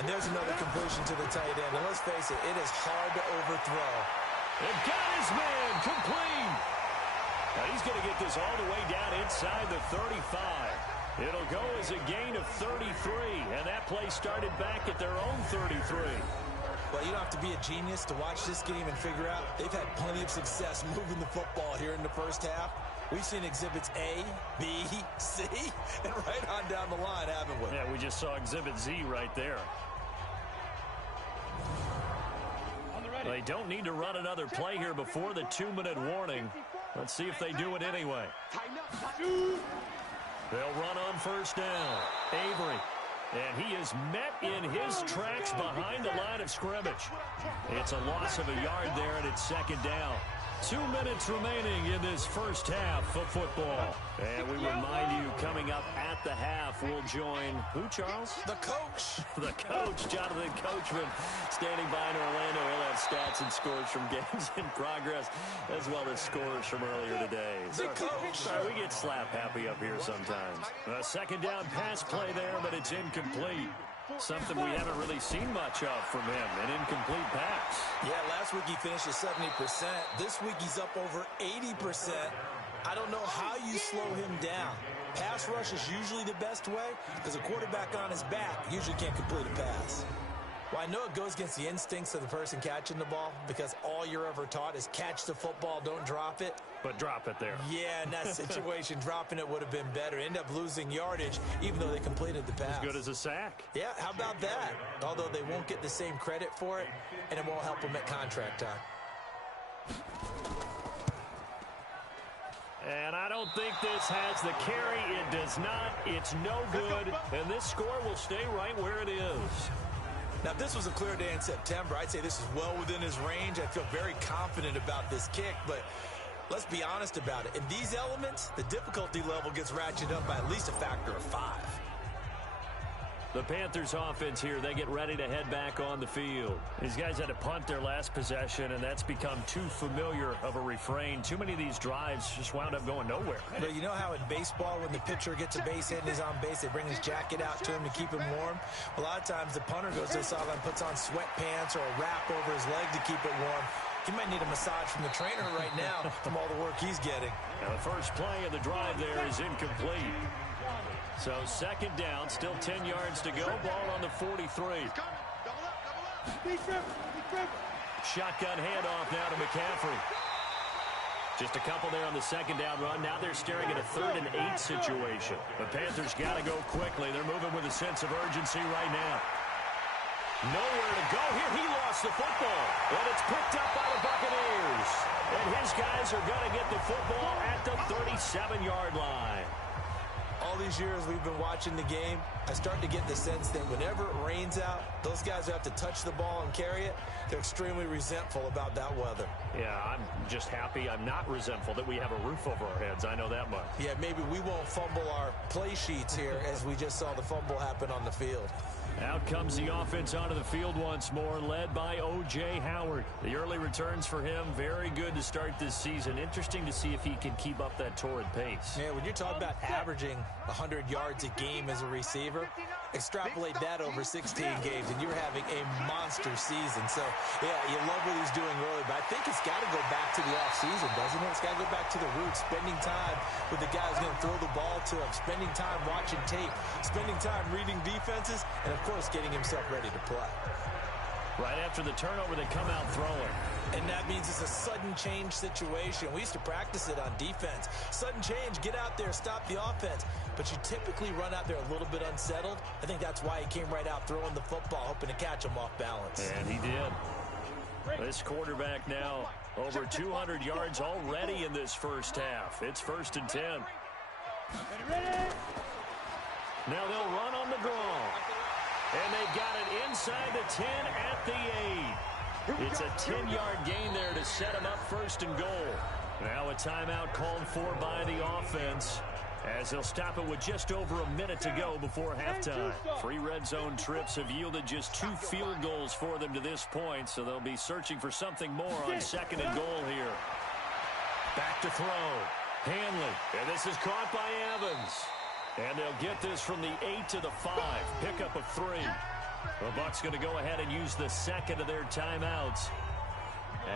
And there's another completion to the tight end. And let's face it, it is hard to overthrow. And got his man complete. Now he's going to get this all the way down inside the 35. It'll go as a gain of 33, and that play started back at their own 33. Well, you don't have to be a genius to watch this game and figure out they've had plenty of success moving the football here in the first half. We've seen exhibits A, B, C, and right on down the line, haven't we? Yeah, we just saw exhibit Z right there. They don't need to run another play here before the 2-minute warning. Let's see if they do it anyway. They'll run on first down. Avery. And he is met in his tracks behind the line of scrimmage. It's a loss of a yard there, and it's second down. 2 minutes remaining in this first half of football. And we remind you, coming up at the half, we'll join who, Charles? The coach. The coach, Jonathan Coachman, standing by in Orlando. He'll have stats and scores from games in progress, as well as scores from earlier today. The coach. Sorry, we get slap happy up here sometimes. A second down pass play there, but it's incomplete. Something we haven't really seen much of from him, an incomplete pass. Yeah, last week he finished at 70%. This week he's up over 80%. I don't know how you slow him down. Pass rush is usually the best way because a quarterback on his back usually can't complete a pass. Well, I know it goes against the instincts of the person catching the ball because all you're ever taught is catch the football, don't drop it. But drop it there. Yeah, in that situation, dropping it would have been better. End up losing yardage, even though they completed the pass. As good as a sack. Yeah, how about that? Although they won't get the same credit for it, and it won't help them at contract time. And I don't think this has the carry. It does not. It's no good. And this score will stay right where it is. Now, if this was a clear day in September, I'd say this is well within his range. I feel very confident about this kick, but let's be honest about it. In these elements, the difficulty level gets ratcheted up by at least a factor of 5. The Panthers offense here, they get ready to head back on the field. These guys had to punt their last possession, and that's become too familiar of a refrain. Too many of these drives just wound up going nowhere. But you know how in baseball, when the pitcher gets a base hit and he's on base, they bring his jacket out to him to keep him warm? A lot of times the punter goes to the sideline, puts on sweatpants or a wrap over his leg to keep it warm. He might need a massage from the trainer right now from all the work he's getting. Now the first play of the drive there is incomplete. So second down, still 10 yards to go. Ball on the 43. Shotgun handoff now to McCaffrey. Just a couple there on the second down run. Now they're staring at a 3rd and 8 situation. The Panthers got to go quickly. They're moving with a sense of urgency right now. Nowhere to go here. He lost the football. And it's picked up by the Buccaneers. And his guys are going to get the football at the 37-yard line. All these years we've been watching the game, I start to get the sense that whenever it rains out, those guys who have to touch the ball and carry it, they're extremely resentful about that weather. Yeah, I'm just happy I'm not resentful that we have a roof over our heads. I know that much. Yeah, maybe we won't fumble our play sheets here as we just saw the fumble happen on the field. Out comes the offense onto the field once more, led by O.J. Howard. The early returns for him, very good to start this season. Interesting to see if he can keep up that torrid pace. Yeah, when you're talking about averaging 100 yards a game as a receiver, extrapolate that over 16 games, and you're having a monster season. So, yeah, you love what he's doing early, but I think it's got to go back to the offseason, doesn't it? It's got to go back to the roots, spending time with the guys going to throw the ball to him, spending time watching tape, spending time reading defenses, and, of course, getting himself ready to play. Right after the turnover, they come out throwing. And that means it's a sudden change situation. We used to practice it on defense. Sudden change, get out there, stop the offense. But you typically run out there a little bit unsettled. I think that's why he came right out throwing the football, hoping to catch him off balance. And he did. This quarterback now over 200 yards already in this first half. It's 1st and 10. Now they'll run on the draw. And they've got it inside the 10 at the 8. It's a 10-yard gain there to set him up 1st and goal. Now a timeout called for by the offense, as they'll stop it with just over a minute to go before halftime. 3 red zone trips have yielded just 2 field goals for them to this point, so they'll be searching for something more on 2nd and goal here. Back to throw. Hanley, and this is caught by Evans. And they'll get this from the 8 to the 5. Pickup of 3. The Bucs going to go ahead and use the second of their timeouts,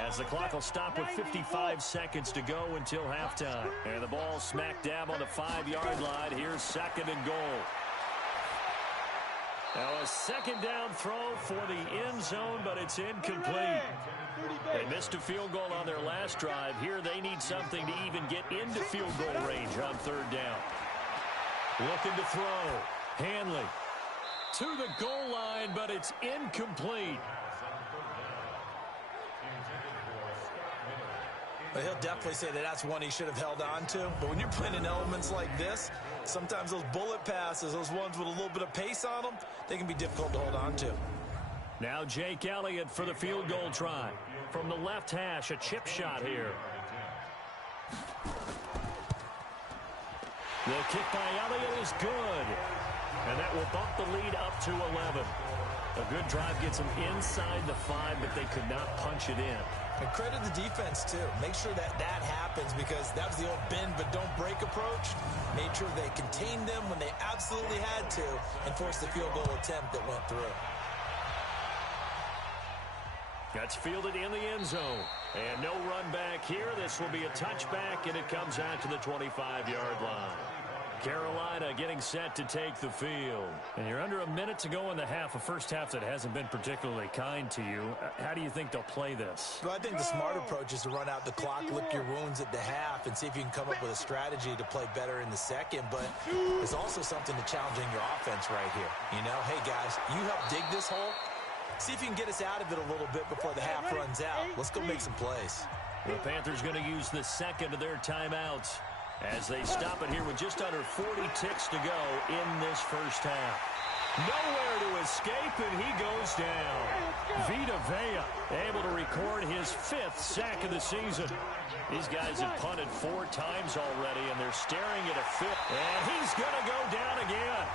as the clock will stop with 55 seconds to go until halftime. And the ball smack dab on the 5-yard line. Here's 2nd and goal. Now a 2nd down throw for the end zone, but it's incomplete. They missed a field goal on their last drive. Here they need something to even get into field goal range on 3rd down. Looking to throw. Hanley to the goal line, but it's incomplete. But he'll definitely say that that's one he should have held on to. But when you're playing in elements like this, sometimes those bullet passes, those ones with a little bit of pace on them, they can be difficult to hold on to. Now Jake Elliott for the field goal try. From the left hash, a chip shot here. The kick by Elliott is good. And that will bump the lead up to 11. A good drive gets them inside the 5, but they could not punch it in. And credit the defense, too. Make sure that that happens, because that was the old bend but don't break approach. Made sure they contained them when they absolutely had to and forced the field goal attempt that went through. That's fielded in the end zone. And no run back here. This will be a touchback, and it comes out to the 25-yard line. Carolina getting set to take the field. And you're under a minute to go in the half, a first half that hasn't been particularly kind to you. How do you think they'll play this? Well, I think the smart approach is to run out the clock, lick your wounds at the half, and see if you can come up with a strategy to play better in the second. But there's also something to challenging your offense right here. You know, hey, guys, you help dig this hole. See if you can get us out of it a little bit before the half runs out. Let's go make some plays. The Panthers going to use the second of their timeouts as they stop it here with just under 40 ticks to go in this first half. Nowhere to escape, and he goes down. Vita Vea able to record his 5th sack of the season. These guys have punted 4 times already, and they're staring at a 5th. And he's going to go down again.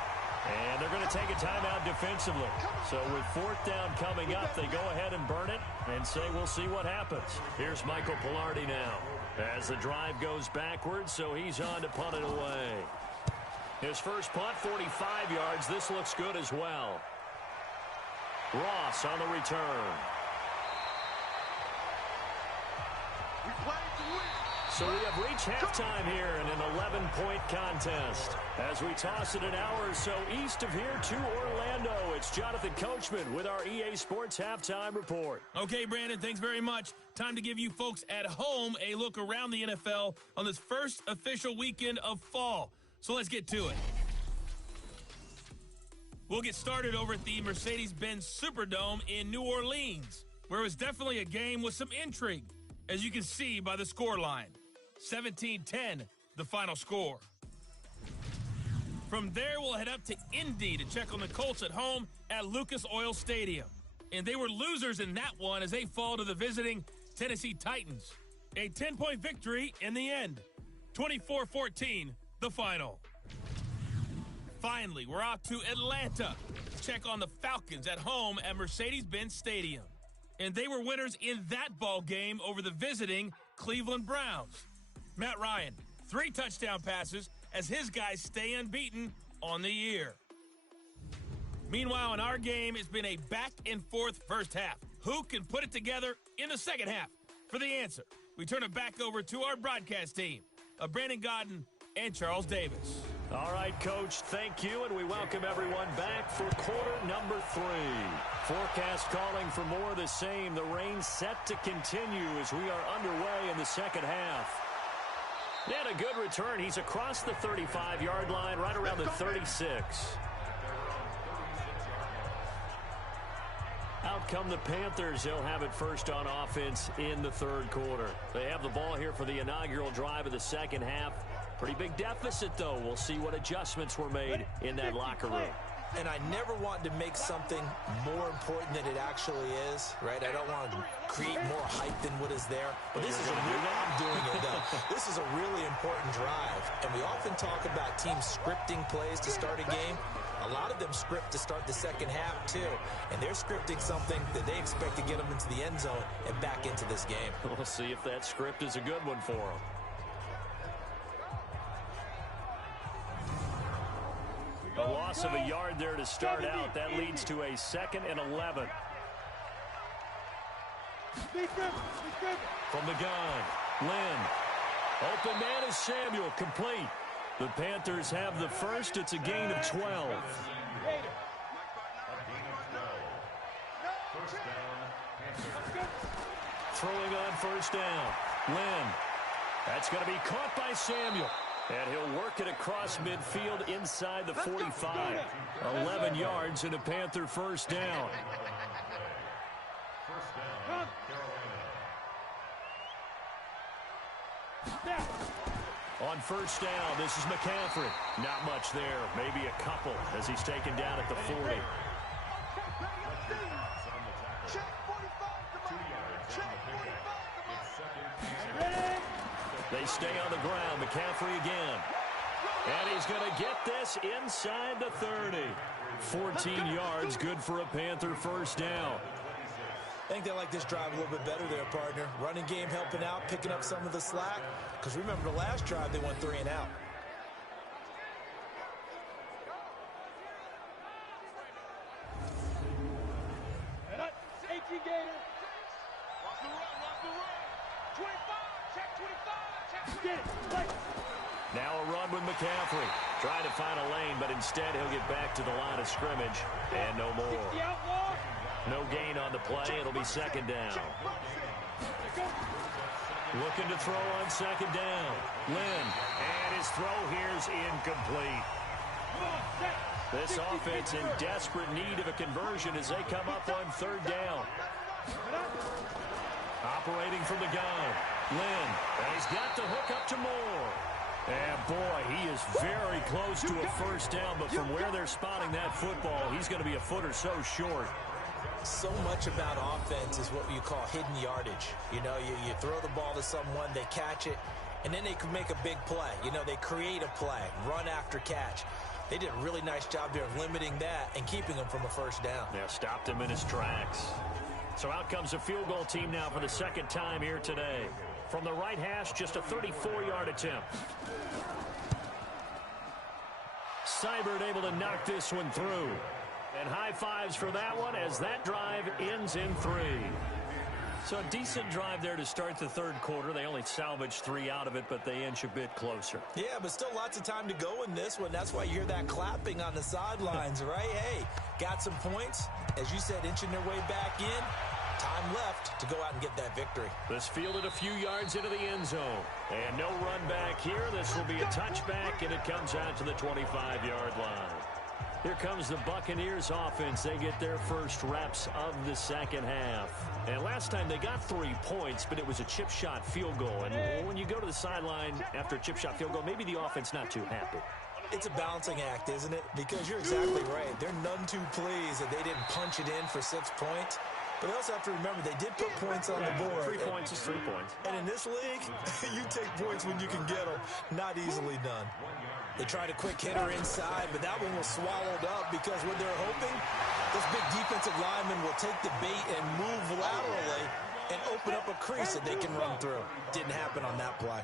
And they're going to take a timeout defensively. So with 4th down coming up, they go ahead and burn it and say we'll see what happens. Here's Michael Pilardi now as the drive goes backwards, so he's on to punt it away. His first punt, 45 yards. This looks good as well. Ross on the return. So we have reached halftime here in an 11-point contest. As we toss it an hour or so east of here to Orlando, it's Jonathan Coachman with our EA Sports Halftime Report. Okay, Brandon, thanks very much. Time to give you folks at home a look around the NFL on this first official weekend of fall. So let's get to it. We'll get started over at the Mercedes-Benz Superdome in New Orleans, where it was definitely a game with some intrigue, as you can see by the scoreline. 17-10, the final score. From there, we'll head up to Indy to check on the Colts at home at Lucas Oil Stadium. And they were losers in that one as they fall to the visiting Tennessee Titans. A 10-point victory in the end. 24-14, the final. Finally, we're off to Atlanta to check on the Falcons at home at Mercedes-Benz Stadium. And they were winners in that ball game over the visiting Cleveland Browns. Matt Ryan, 3 touchdown passes as his guys stay unbeaten on the year. Meanwhile, in our game, it's been a back-and-forth first half. Who can put it together in the second half? For the answer, we turn it back over to our broadcast team of Brandon Godden and Charles Davis. All right, Coach, thank you, and we welcome everyone back for quarter number 3. Forecast calling for more of the same. The rain set to continue as we are underway in the second half. And a good return. He's across the 35-yard line, right around the 36. Out come the Panthers. They'll have it first on offense in the third quarter. They have the ball here for the inaugural drive of the second half. Pretty big deficit, though. We'll see what adjustments were made in that locker room. And I never want to make something more important than it actually is, right? I don't want to create more hype than what is there. But this is I'm doing it, though. This is a really important drive. And we often talk about teams scripting plays to start a game. A lot of them script to start the second half, too. And they're scripting something that they expect to get them into the end zone and back into this game. We'll see if that script is a good one for them. A loss of a yard there to start out. That leads to a 2nd and 11. From the gun, Lynn. Open man is Samuel, complete. The Panthers have the first. It's a gain of 12. Throwing on first down, Lynn. That's going to be caught by Samuel. And he'll work it across midfield inside the 45. 11 yards and a Panther first down. On first down, this is McCaffrey. Not much there, maybe a couple as he's taken down at the 40. They stay on the ground. McCaffrey again. And he's going to get this inside the 30. 14 yards, good for a Panther first down. I think they like this drive a little bit better there, partner. Running game helping out, picking up some of the slack. Because remember, the last drive, they went 3 and out. Now a run with McCaffrey. Trying to find a lane, but instead he'll get back to the line of scrimmage. And no more. No gain on the play. It'll be second down. Looking to throw on second down. Lynn. And his throw here's incomplete. This offense in desperate need of a conversion as they come up on third down. Operating from the gun. Lynn. And he's got the hook up to Moore. And boy, he is very close to a first down, but from where they're spotting that football, he's going to be a foot or so short. So much about offense is what you call hidden yardage. You know, you throw the ball to someone, they catch it, and then they can make a big play. You know, they create a play, run after catch. They did a really nice job there of limiting that and keeping him from a first down. Yeah, stopped him in his tracks. So out comes a field goal team now for the second time here today. From the right hash, just a 34-yard attempt. Seibert able to knock this one through. And high fives for that one as that drive ends in 3. So a decent drive there to start the third quarter. They only salvaged 3 out of it, but they inch a bit closer. Yeah, but still lots of time to go in this one. That's why you hear that clapping on the sidelines, right? Hey, got some points. As you said, inching their way back in. Time left to go out and get that victory. This fielded a few yards into the end zone. And no run back here. This will be a touchback, and it comes out to the 25-yard line. Here comes the Buccaneers offense. They get their first reps of the second half. And last time they got 3 points, but it was a chip shot field goal. And when you go to the sideline after a chip shot field goal, maybe the offense not too happy. It's a balancing act, isn't it? Because you're exactly right. They're none too pleased that they didn't punch it in for 6 points. But they also have to remember they did put points on the board. 3 points is 3 points. And in this league, you take points when you can get them. Not easily done. They tried a quick hitter inside, but that one was swallowed up because what they're hoping, this big defensive lineman will take the bait and move laterally and open up a crease that they can run through. Didn't happen on that play.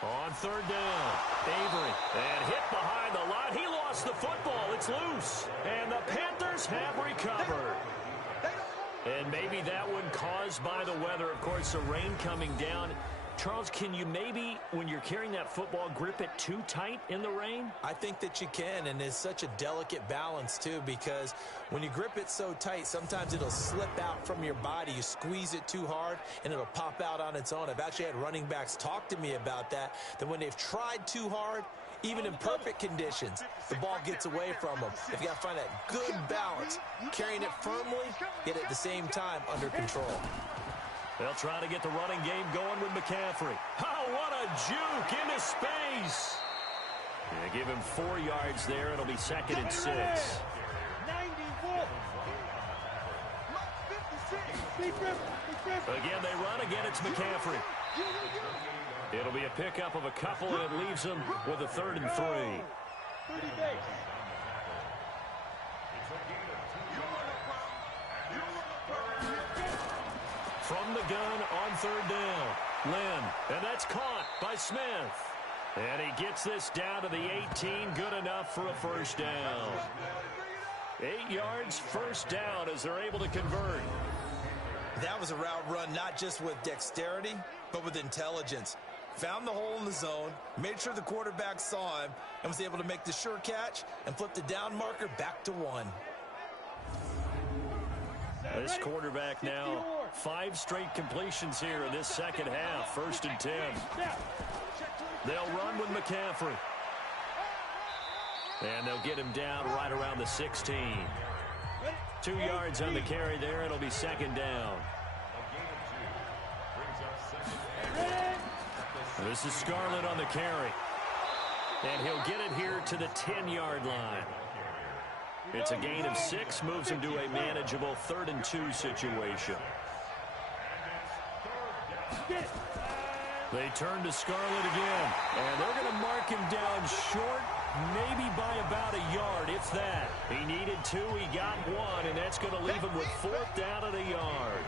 On third down, Avery, and hit behind the line. He lost the football. It's loose, and the Panthers have recovered. And maybe that one caused by the weather. Of course, the rain coming down. Charles, can you maybe, when you're carrying that football, grip it too tight in the rain? I think that you can, and it's such a delicate balance, too, because when you grip it so tight, sometimes it'll slip out from your body. You squeeze it too hard, and it'll pop out on its own. I've actually had running backs talk to me about that when they've tried too hard, even in perfect conditions, the ball gets away from them. You've got to find that good balance, carrying it firmly, yet at the same time under control. They'll try to get the running game going with McCaffrey. Oh, what a juke into space. Yeah, give him 4 yards there. It'll be 2nd and 6. 91. Again, they run. Again, it's McCaffrey. It'll be a pickup of a couple, and it leaves them with a 3rd and 3. 30 base. From the gun on 3rd down. Lynn, and that's caught by Smith. And he gets this down to the 18, good enough for a 1st down. 8 yards, 1st down as they're able to convert. That was a route run not just with dexterity, but with intelligence. Found the hole in the zone, made sure the quarterback saw him, and was able to make the sure catch and flip the down marker back to 1. This quarterback now, 5 straight completions here in this 2nd half, 1st and 10. They'll run with McCaffrey. And they'll get him down right around the 16. 2 yards on the carry there. It'll be 2nd down. This is Scarlett on the carry. And he'll get it here to the 10-yard line. It's a gain of 6, moves him to a manageable 3rd and 2 situation. They turn to Scarlett again, and they're going to mark him down short, maybe by about a yard, if that. He needed 2, he got 1, and that's going to leave him with 4th down at a yard.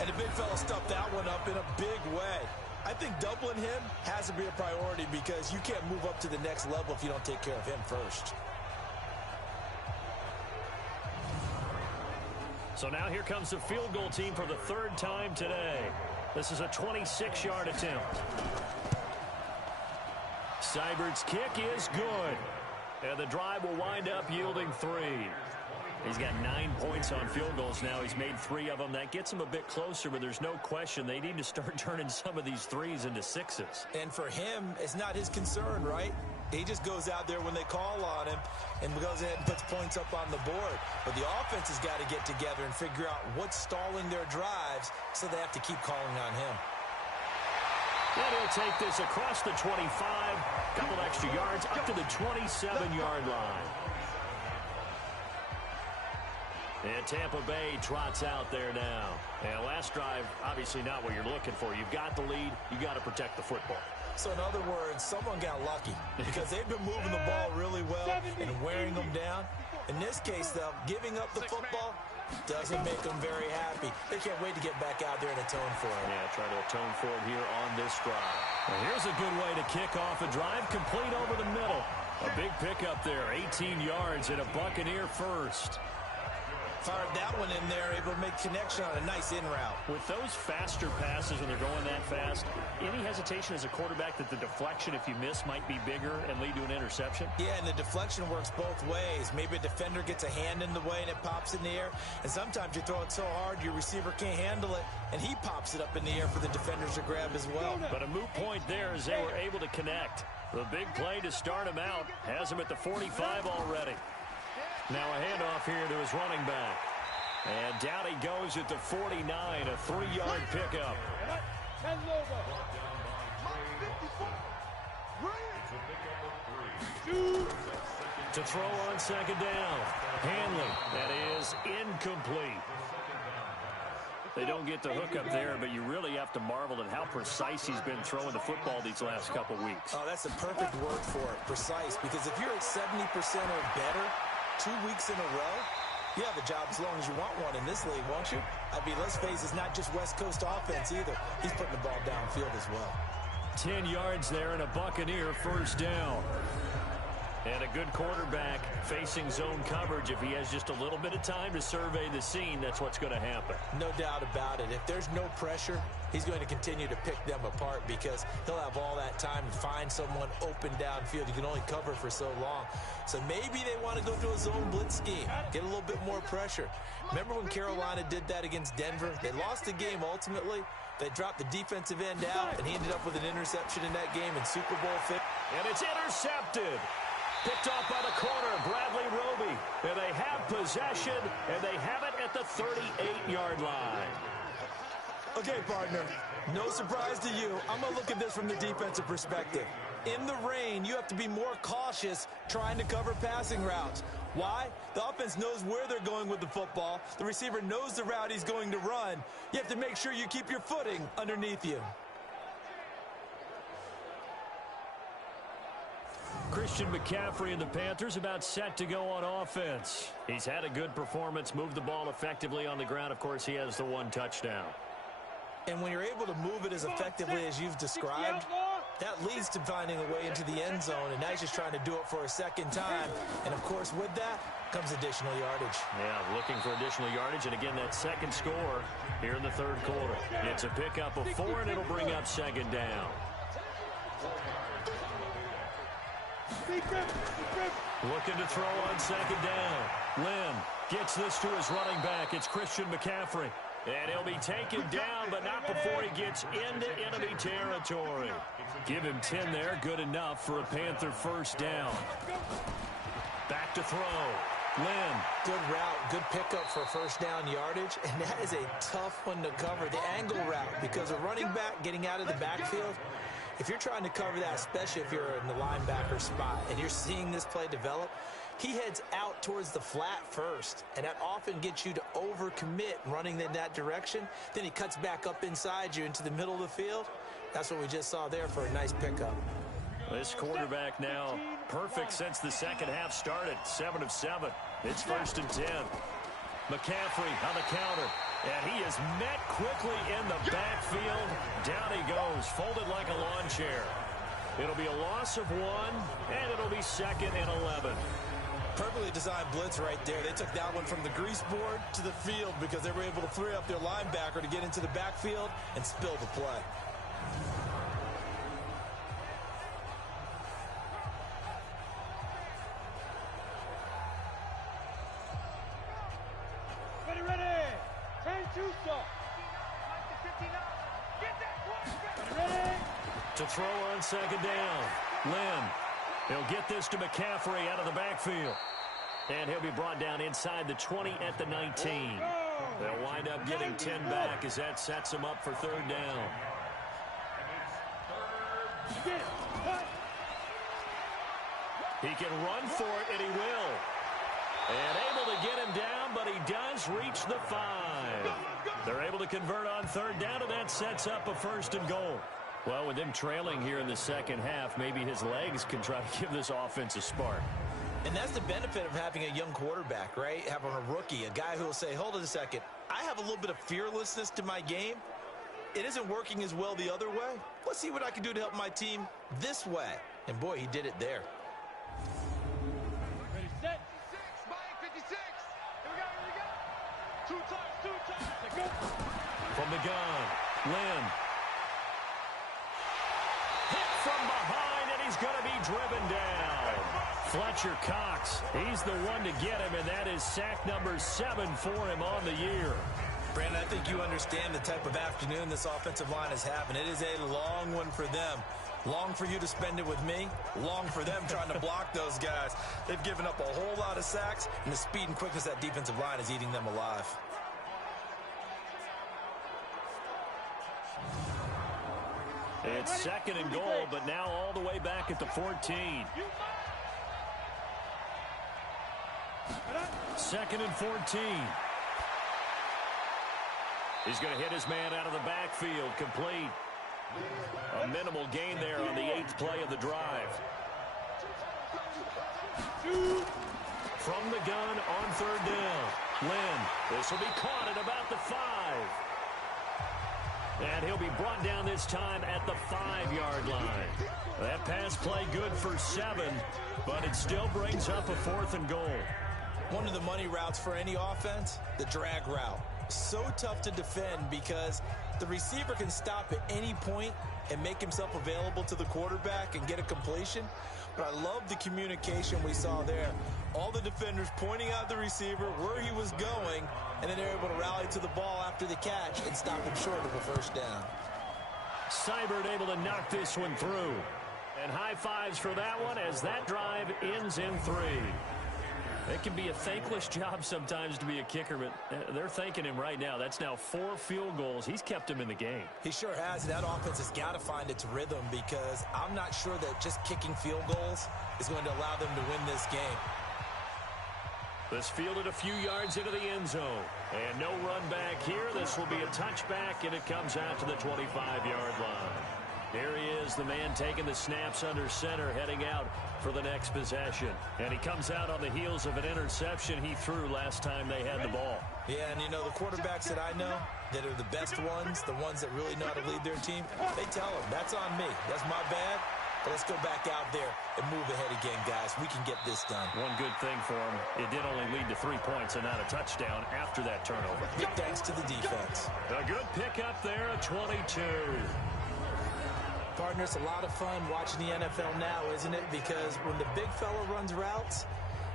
And the big fella stuffed that one up in a big way. I think doubling him has to be a priority because you can't move up to the next level if you don't take care of him first. So now here comes the field goal team for the 3rd time today. This is a 26-yard attempt. Seibert's kick is good. And the drive will wind up yielding 3. He's got 9 points on field goals now. He's made 3 of them. That gets him a bit closer, but there's no question they need to start turning some of these 3s into 6s. And for him, it's not his concern, right? He just goes out there when they call on him and goes ahead and puts points up on the board. But the offense has got to get together and figure out what's stalling their drives, so they have to keep calling on him. And he'll take this across the 25, couple extra yards up to the 27-yard line. And Tampa Bay trots out there now. And last drive, obviously not what you're looking for. You've got the lead. You've got to protect the football. So in other words, someone got lucky because they've been moving the ball really well and wearing them down. In this case, though, giving up the football doesn't make them very happy. They can't wait to get back out there and atone for it. Yeah, try to atone for it here on this drive. Well, here's a good way to kick off a drive, complete over the middle. A big pickup there, 18 yards and a Buccaneer first. Fired that one in there, able to make connection on a nice in route. With those faster passes when they're going that fast, any hesitation as a quarterback that the deflection, if you miss, might be bigger and lead to an interception? Yeah, and the deflection works both ways. Maybe a defender gets a hand in the way and it pops in the air. And sometimes you throw it so hard your receiver can't handle it, and he pops it up in the air for the defenders to grab as well. But a moot point there as they were able to connect. The big play to start him out has him at the 45 already. Now a handoff here to his running back. And down he goes at the 49, a 3-yard pickup. To throw on 2nd down. Hanley, that is incomplete. They don't get the hook up there, but you really have to marvel at how precise he's been throwing the football these last couple weeks. Oh, that's a perfect word for it, precise, because if you're at 70% or better 2 weeks in a row, you have a job as long as you want one in this league, won't you? I mean, let's face it, it's not just West Coast offense either. He's putting the ball downfield as well. 10 yards there and a Buccaneer first down. And a good quarterback facing zone coverage. If he has just a little bit of time to survey the scene, that's what's going to happen. No doubt about it. If there's no pressure, he's going to continue to pick them apart because he'll have all that time to find someone open downfield. You can only cover for so long. So maybe they want to go to a zone blitz scheme, get a little bit more pressure. Remember when Carolina did that against Denver? They lost the game ultimately. They dropped the defensive end out, and he ended up with an interception in that game in Super Bowl 50. And it's intercepted. Picked off by the corner, Bradley Roby. And they have possession, and they have it at the 38-yard line. Okay, partner, no surprise to you. I'm going to look at this from the defensive perspective. In the rain, you have to be more cautious trying to cover passing routes. Why? The offense knows where they're going with the football. The receiver knows the route he's going to run. You have to make sure you keep your footing underneath you. Christian McCaffrey and the Panthers about set to go on offense. He's had a good performance, moved the ball effectively on the ground. Of course, he has the one touchdown. And when you're able to move it as effectively as you've described, that leads to finding a way into the end zone, and now he's just trying to do it for a second time. And, of course, with that comes additional yardage. Yeah, looking for additional yardage, and again, that second score here in the third quarter. It's a pickup of 4, and it'll bring up second down. Looking to throw on second down. Lynn gets this to his running back. It's Christian McCaffrey. And he'll be taken down, but not before he gets into enemy territory. Give him 10 there. Good enough for a Panther first down. Back to throw. Lynn. Good route. Good pickup for first down yardage. And that is a tough one to cover. The angle route, because a running back getting out of the backfield, if you're trying to cover that, especially if you're in the linebacker spot and you're seeing this play develop, he heads out towards the flat first, and that often gets you to overcommit running in that direction. Then he cuts back up inside you into the middle of the field. That's what we just saw there for a nice pickup. This quarterback now perfect since the second half started. 7 of 7. It's 1st and 10. McCaffrey on the counter. And he is met quickly in the backfield. Down he goes, folded like a lawn chair. It'll be a loss of 1, and it'll be 2nd and 11. Perfectly designed blitz right there. They took that one from the grease board to the field because they were able to free up their linebacker to get into the backfield and spill the play. Ready. 10-2 stop. Ready. To throw on second down. Lynn. He'll get this to McCaffrey out of the backfield. And he'll be brought down inside the 20 at the 19. They'll wind up getting 10 back as that sets him up for third down. He can run for it, and he will. And able to get him down, but he does reach the 5. They're able to convert on third down, and that sets up a 1st and goal. Well, with them trailing here in the second half, maybe his legs can try to give this offense a spark. And that's the benefit of having a young quarterback, right? Having a rookie, a guy who will say, hold it a second, I have a little bit of fearlessness to my game. It isn't working as well the other way. Let's see what I can do to help my team this way. And, boy, he did it there. Ready, set. 56, Mike, 56. Here we go. Two times. Let's go. From the gun, Lynn. Hit from behind, and he's going to be driven down. Fletcher Cox, he's the one to get him, and that is sack number 7 for him on the year. Brandon, I think you understand the type of afternoon this offensive line is having. It is a long one for them. Long for you to spend it with me. Long for them trying to block those guys. They've given up a whole lot of sacks, and the speed and quickness of that defensive line is eating them alive. It's 2nd and goal, but now all the way back at the 14. 2nd and 14. He's going to hit his man out of the backfield, complete. A minimal gain there on the 8th play of the drive. From the gun on third down. Lynn, this will be caught at about the 5. And he'll be brought down this time at the 5-yard line. That pass play good for 7, but it still brings up a 4th and goal. One of the money routes for any offense, the drag route. So tough to defend because the receiver can stop at any point and make himself available to the quarterback and get a completion. But I love the communication we saw there. All the defenders pointing out the receiver where he was going, and then they're able to rally to the ball after the catch and stop him short of a first down. Seibert able to knock this one through. And high fives for that one as that drive ends in 3. It can be a thankless job sometimes to be a kicker, but they're thanking him right now. That's now 4 field goals. He's kept him in the game. He sure has. That offense has got to find its rhythm because I'm not sure that just kicking field goals is going to allow them to win this game. This fielded a few yards into the end zone. And no run back here. This will be a touchback, and it comes out to the 25-yard line. Here he is, the man taking the snaps under center, heading out for the next possession. And he comes out on the heels of an interception he threw last time they had the ball. Yeah, and you know, the quarterbacks that I know that are the best ones, the ones that really know how to lead their team, they tell them, that's on me. That's my bad. But let's go back out there and move ahead again, guys. We can get this done. One good thing for him, it did only lead to 3 points and not a touchdown after that turnover. Big thanks to the defense. A good pickup there, a 22. Partner, it's a lot of fun watching the NFL now, isn't it? Because when the big fella runs routes,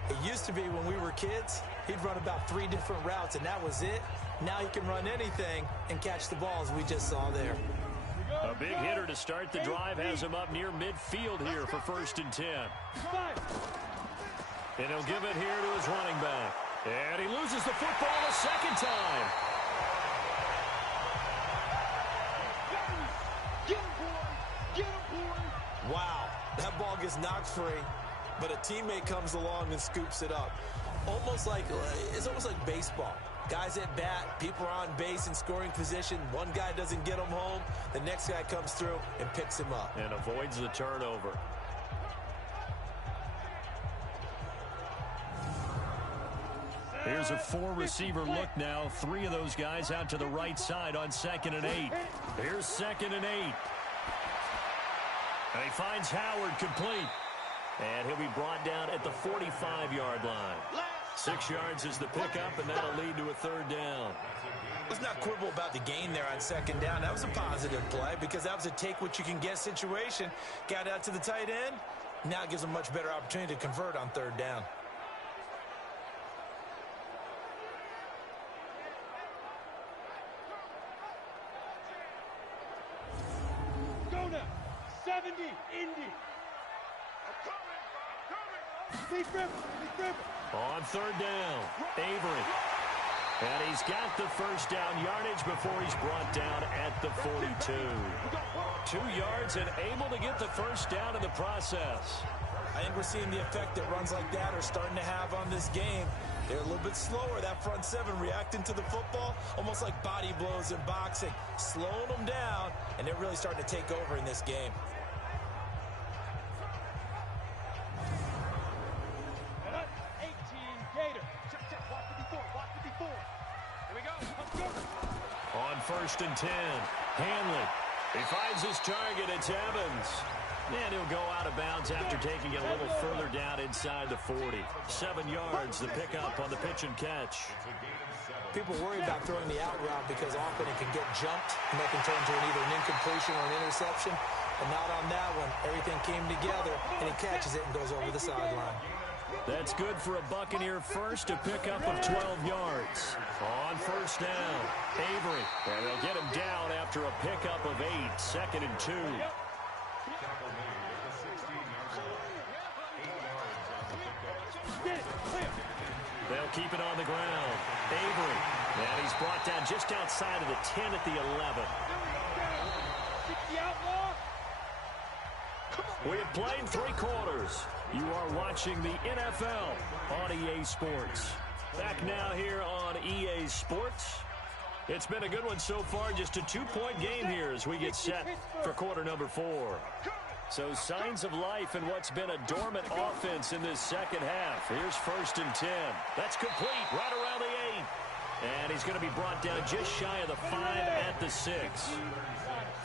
it used to be when we were kids, he'd run about 3 different routes, and that was it. Now he can run anything and catch the ball, as we just saw there. A big hitter to start the drive has him up near midfield here for 1st and 10. And he'll give it here to his running back. And he loses the football a second time. Wow, that ball gets knocked free, but a teammate comes along and scoops it up. It's almost like baseball. Guys at bat, people are on base in scoring position. One guy doesn't get him home. The next guy comes through and picks him up. And avoids the turnover. Here's a 4-receiver look now. 3 of those guys out to the right side on 2nd and 8. Here's 2nd and 8. And he finds Howard complete. And he'll be brought down at the 45-yard line. 6 yards is the pickup, and that'll lead to a 3rd down. Let's not quibble about the gain there on 2nd down. That was a positive play because that was a take-what-you-can-get situation. Got out to the tight end. Now it gives them a much better opportunity to convert on 3rd down. Go now. 70, Indy. Big River. On 3rd down, Avery. And he's got the 1st down yardage before he's brought down at the 42. 2 yards and able to get the 1st down in the process. I think we're seeing the effect that runs like that are starting to have on this game. They're a little bit slower, that front 7 reacting to the football, almost like body blows in boxing, slowing them down, and they're really starting to take over in this game. On 1st and 10, Hanley. He finds his target. It's Evans. And he'll go out of bounds after taking it a little further down inside the 40. 7 yards, the pickup on the pitch and catch. People worry about throwing the out route because often it can get jumped and that can turn to either an incompletion or an interception. But not on that one. Everything came together, and he catches it and goes over the sideline. That's good for a Buccaneer first, a pickup of 12 yards. On 1st down, Avery. And they'll get him down after a pickup of 8, 2nd and 2. They'll keep it on the ground. Avery. And he's brought down just outside of the 10 at the 11. We have played 3 quarters. You are watching the NFL on EA Sports. Back now here on EA Sports. It's been a good one so far. Just a 2-point game here as we get set for quarter number 4. So signs of life in what's been a dormant offense in this second half. Here's 1st and 10. That's complete right around the 8. And he's going to be brought down just shy of the 5 at the 6.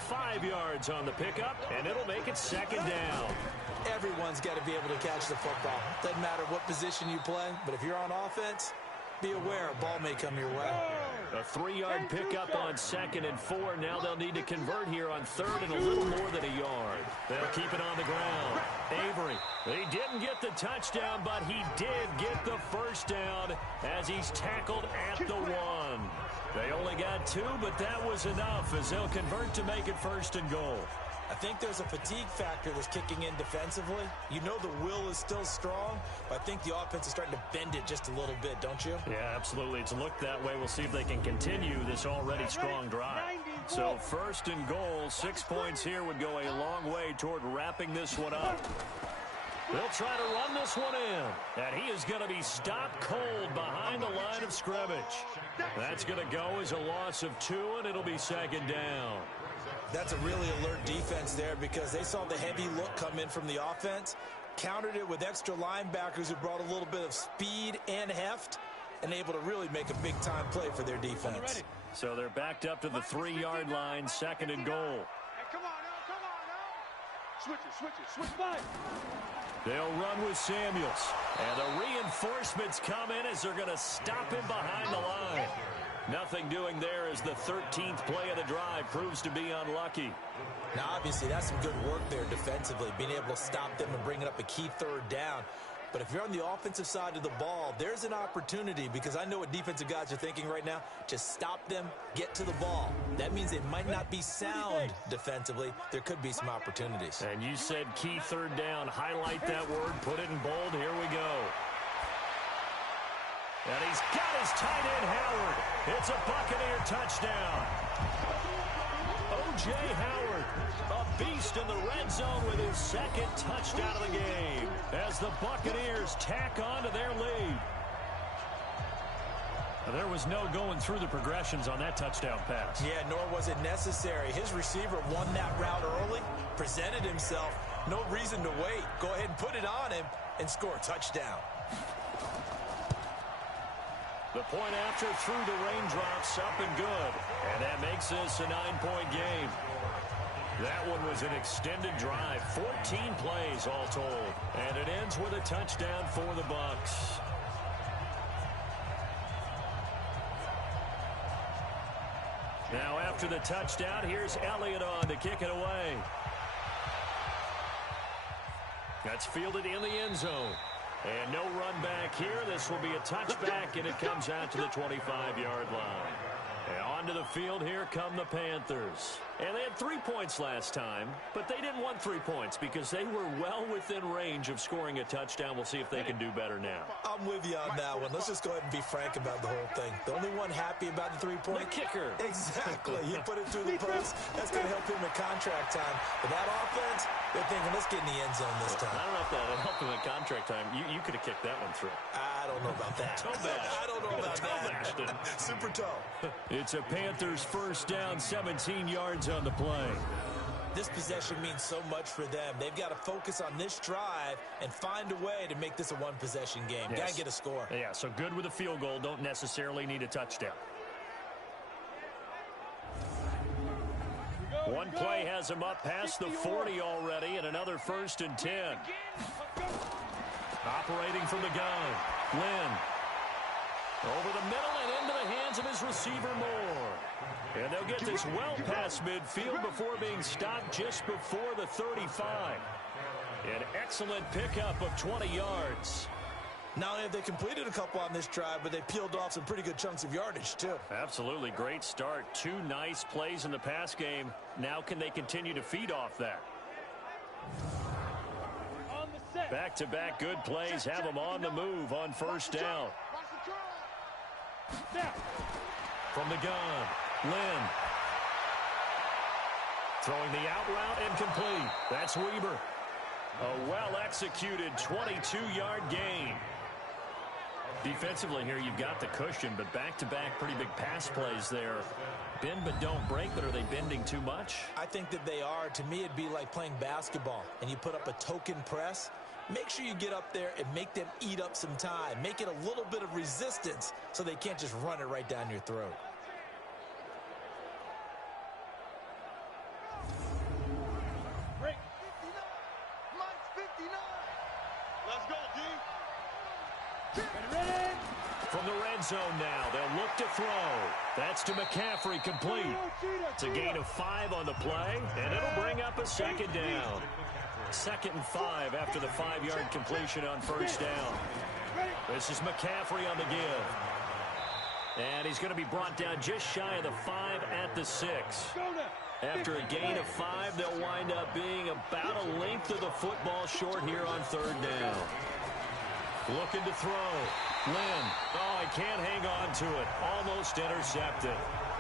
5 yards on the pickup, and it'll make it 2nd down. Everyone's got to be able to catch the football. Doesn't matter what position you play, but if you're on offense, be aware a ball may come your way. A 3-yard pickup on 2nd and 4. Now they'll need to convert here on 3rd and a little more than a yard. They'll keep it on the ground. Avery, he didn't get the touchdown, but he did get the 1st down as he's tackled at the 1. They only got 2, but that was enough as they'll convert to make it 1st and goal. I think there's a fatigue factor that's kicking in defensively. You know the will is still strong, but I think the offense is starting to bend it just a little bit, don't you? Yeah, absolutely. It's looked that way. We'll see if they can continue this already strong drive. So 1st and goal, 6 points here would go a long way toward wrapping this one up. They'll try to run this one in. And he is going to be stopped cold behind the line of scrimmage. That's going to go as a loss of 2, and it'll be 2nd down. That's a really alert defense there because they saw the heavy look come in from the offense, countered it with extra linebackers who brought a little bit of speed and heft, and able to really make a big-time play for their defense. So they're backed up to the 3-yard line, 2nd and goal. Hey, come on now. Switch it. They'll run with Samuels. And the reinforcements come in as they're going to stop him behind the line. Nothing doing there as the 13th play of the drive proves to be unlucky. Now, obviously, that's some good work there defensively, being able to stop them and bringing up a key 3rd down. But if you're on the offensive side of the ball, there's an opportunity because I know what defensive guys are thinking right now. Just stop them, get to the ball. That means it might not be sound defensively. There could be some opportunities. And you said key 3rd down. Highlight that word. Put it in bold. Here we go. And he's got his tight end, Howard. It's a Buccaneer touchdown. O.J. Howard, a beast in the red zone with his 2nd touchdown of the game as the Buccaneers tack on to their lead. There was no going through the progressions on that touchdown pass. Yeah, nor was it necessary. His receiver won that route early, presented himself. No reason to wait. Go ahead and put it on him and score a touchdown. The point after through the raindrops, up and good. And that makes this a 9-point game. That one was an extended drive, 14 plays all told. And it ends with a touchdown for the Bucs. Now after the touchdown, here's Elliott on to kick it away. That's fielded in the end zone. And no run back here. This will be a touchback, and it comes out to the 25-yard line. And onto the field, here come the Panthers. And they had 3 points last time, but they didn't want 3 points because they were well within range of scoring a touchdown. We'll see if they can do better now. I'm with you on that one. Let's just go ahead and be frank about the whole thing. The only one happy about the 3-point? The kicker. Exactly. He put it through the post. That's going to help him in contract time. But that offense, they're thinking, let's get in the end zone this time. I don't know if that helped him in contract time. You could have kicked that one through. I don't know about that. I don't know about that. Super toe. It's a Panthers 1st down, 17 yards on the play. This possession means so much for them. They've got to focus on this drive and find a way to make this a one-possession game. Yes. Got to get a score. Yeah, so good with a field goal. Don't necessarily need a touchdown. One play has him up past the 40 already, and another 1st and 10. Operating from the gun, Lynn. Over the middle and into the hands of his receiver, Moore. And they'll get this well past midfield before being stopped just before the 35. An excellent pickup of 20 yards. Not only have they completed a couple on this drive, but they peeled off some pretty good chunks of yardage, too. Absolutely. Great start. 2 nice plays in the pass game. Now can they continue to feed off that? Back-to-back good plays have them on the move on 1st down. From the gun, Lynn. Throwing the out route incomplete. That's Weber. A well-executed 22-yard gain. Defensively here, you've got the cushion, but back-to-back pretty big pass plays there. Bend but don't break, but are they bending too much? I think that they are. To me, it'd be like playing basketball, and you put up a token press. Make sure you get up there and make them eat up some time. Make it a little bit of resistance so they can't just run it right down your throat. Break. 59. Mike's 59. Let's go, D. Ready. From the red zone now, they'll look to throw. That's to McCaffrey, complete. It's a gain of 5 on the play, and it'll bring up a 2nd down. 2nd and 5 after the 5-yard completion on 1st down. This is McCaffrey on the give. And he's going to be brought down just shy of the 5 at the 6. After a gain of 5, they'll wind up being about a length of the football short here on third down. Looking to throw. Lynn. Oh, he can't hang on to it. Almost intercepted.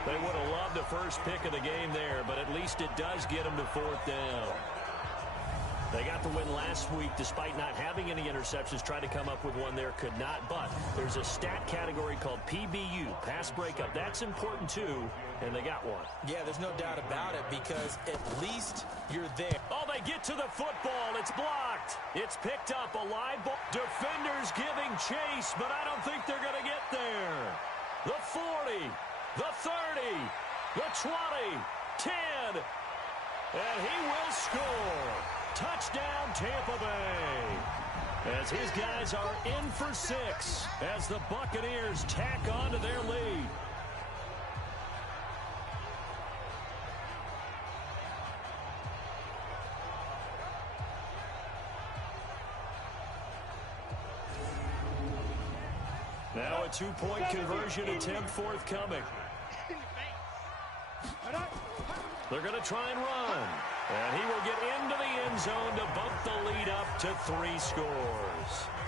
They would have loved the first pick of the game there, but at least it does get them to fourth down. They got the win last week despite not having any interceptions. Tried to come up with one there, could not. But there's a stat category called PBU, pass breakup. That's important too, and they got one. Yeah, there's no doubt about it because at least you're there. Oh, they get to the football. It's blocked. It's picked up. A live ball. Defenders giving chase, but I don't think they're going to get there. The 40, the 30, the 20, 10, and he will score. Touchdown, Tampa Bay. As his guys are in for 6 as the Buccaneers tack on to their lead. Now a 2-point conversion attempt forthcoming. They're going to try and run. And he will get into the end zone to bump the lead up to 3 scores.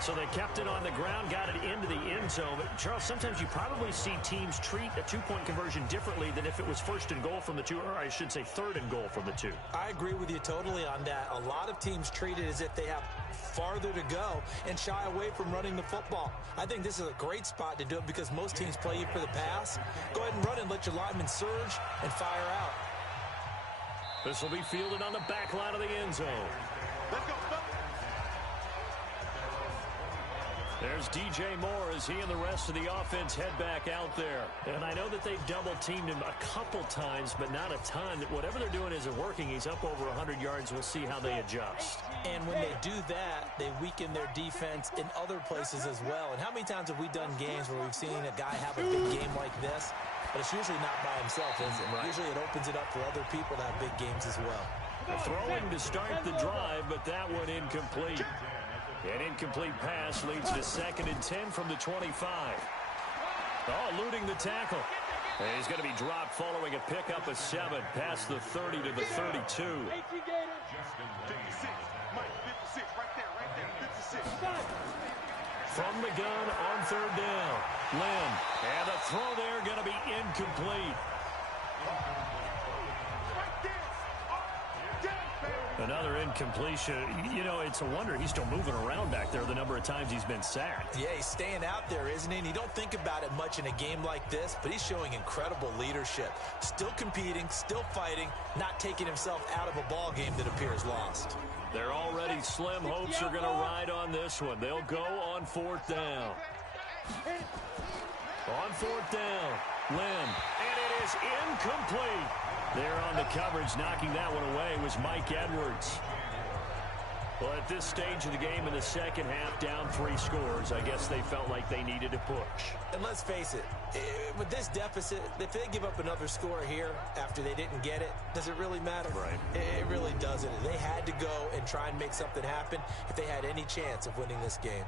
So they kept it on the ground, got it into the end zone. But, Charles, sometimes you probably see teams treat a 2-point conversion differently than if it was first and goal from the 2, or I should say third and goal from the 2. I agree with you totally on that. A lot of teams treat it as if they have farther to go and shy away from running the football. I think this is a great spot to do it because most teams play you for the pass. Go ahead and run and let your linemen surge and fire out. This will be fielded on the back line of the end zone. Let's go. There's DJ Moore as he and the rest of the offense head back out there. And I know that they've double-teamed him a couple times, but not a ton. Whatever they're doing isn't working. He's up over 100 yards. We'll see how they adjust. And when they do that, they weaken their defense in other places as well. And how many times have we done games where we've seen a guy have a big game like this? But it's usually not by himself, is it? Right. Usually it opens it up for other people to have big games as well. Throwing to start the drive, but that one incomplete. An incomplete pass leads to 2nd and 10 from the 25. Oh, eluding the tackle. And he's going to be dropped following a pickup of 7 past the 30 to the 32. 56. Mike, 56. Right there, 56. From the gun on third down. Lynn. And the throw there going to be incomplete. Another incompletion. You know, it's a wonder he's still moving around back there the number of times he's been sacked. Yeah, he's staying out there, isn't he? And you don't think about it much in a game like this, but he's showing incredible leadership. Still competing, still fighting, not taking himself out of a ball game that appears lost. Their already slim hopes are going to ride on this one. They'll go on 4th down. On 4th down, Lynn. And it is incomplete. There on the coverage, knocking that one away was Mike Edwards. Well, at this stage of the game in the second half, down 3 scores, I guess they felt like they needed to push. And let's face it, with this deficit, if they give up another score here after they didn't get it, does it really matter? Right. It really doesn't. They had to go and try and make something happen if they had any chance of winning this game.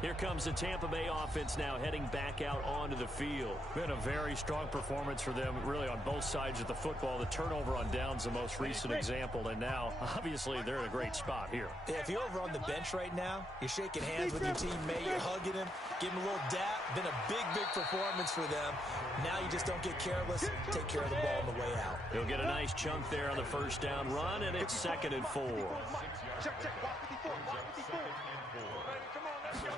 Here comes the Tampa Bay offense now heading back out onto the field. Been a very strong performance for them, really, on both sides of the football. The turnover on downs the most recent example, and now, obviously, they're in a great spot here. Yeah, if you're over on the bench right now, you're shaking hands with your teammate, you're hugging him, giving him a little dap. Been a big, big performance for them. Now you just don't get careless. Take care of the ball on the way out. He'll get a nice chunk there on the first down run, and it's 2nd and 4. Check. Watch 54. Watch 54. Come on, let's go.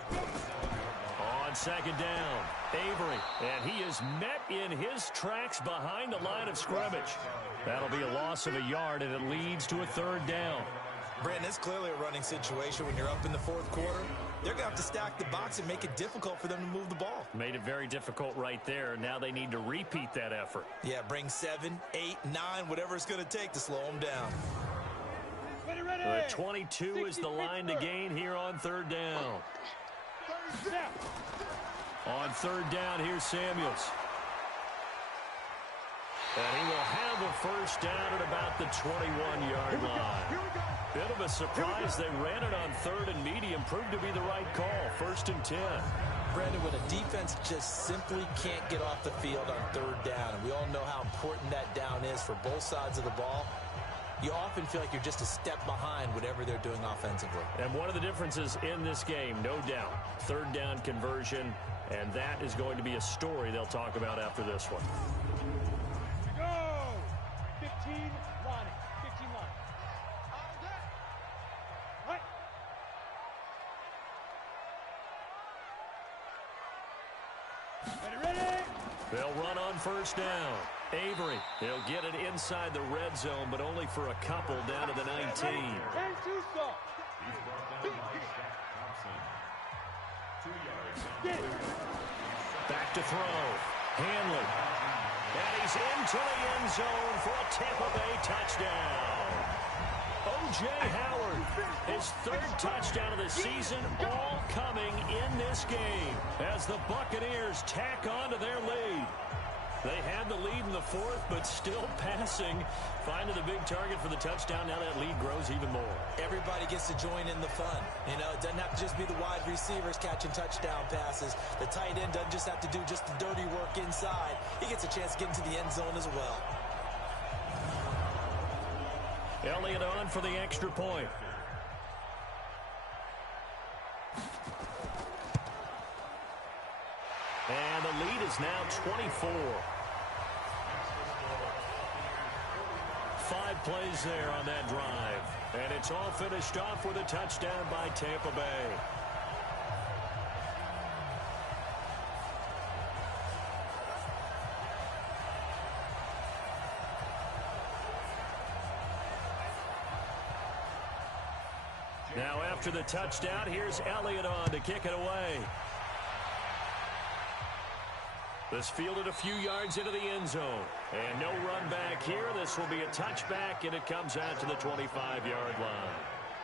On 2nd down, Avery, and he is met in his tracks behind the line of scrimmage. That'll be a loss of a yard, and it leads to a 3rd down. Brandon, it's clearly a running situation when you're up in the 4th quarter. They're going to have to stack the box and make it difficult for them to move the ball. Made it very difficult right there. Now they need to repeat that effort. Yeah, bring 7, 8, 9, whatever it's going to take to slow them down. 22 is the line to gain here on 3rd down. On 3rd down, here's Samuels. And he will have a first down at about the 21-yard line. Bit of a surprise. They ran it on 3rd and medium. Proved to be the right call. 1st and 10. Brandon, when a defense just simply can't get off the field on third down, and we all know how important that down is for both sides of the ball, you often feel like you're just a step behind whatever they're doing offensively. And one of the differences in this game, no doubt, third down conversion, and that is going to be a story they'll talk about after this one. Go! 15 line. 15 line. Right. Ready? They'll run on first down. Avery, he'll get it inside the red zone, but only for a couple down to the 19. He's brought down by Shaq Thompson. 2 yards. Back to throw. Hanley. And he's into the end zone for a Tampa Bay touchdown. O.J. Howard, his third touchdown of the season, all coming in this game as the Buccaneers tack on to their lead. They had the lead in the fourth, but still passing. Finding the big target for the touchdown. Now that lead grows even more. Everybody gets to join in the fun. You know, it doesn't have to just be the wide receivers catching touchdown passes. The tight end doesn't just have to do just the dirty work inside. He gets a chance to get into the end zone as well. Elliott on for the extra point. And the lead is now 24. 5 plays there on that drive. And it's all finished off with a touchdown by Tampa Bay. Now after the touchdown, here's Elliott on to kick it away. This fielded a few yards into the end zone. And no run back here. This will be a touchback, and it comes out to the 25-yard line.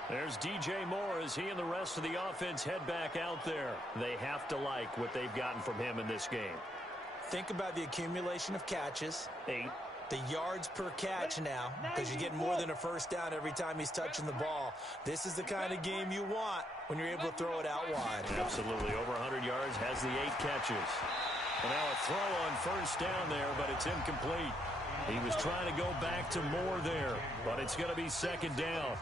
There's DJ Moore as he and the rest of the offense head back out there. They have to like what they've gotten from him in this game. Think about the accumulation of catches. 8. The yards per catch now, because you get more than a first down every time he's touching the ball. This is the kind of game you want when you're able to throw it out wide. Absolutely. Over 100 yards, has the 8 catches. And now a throw on first down there, but it's incomplete. He was trying to go back to Moore there, but it's going to be second down.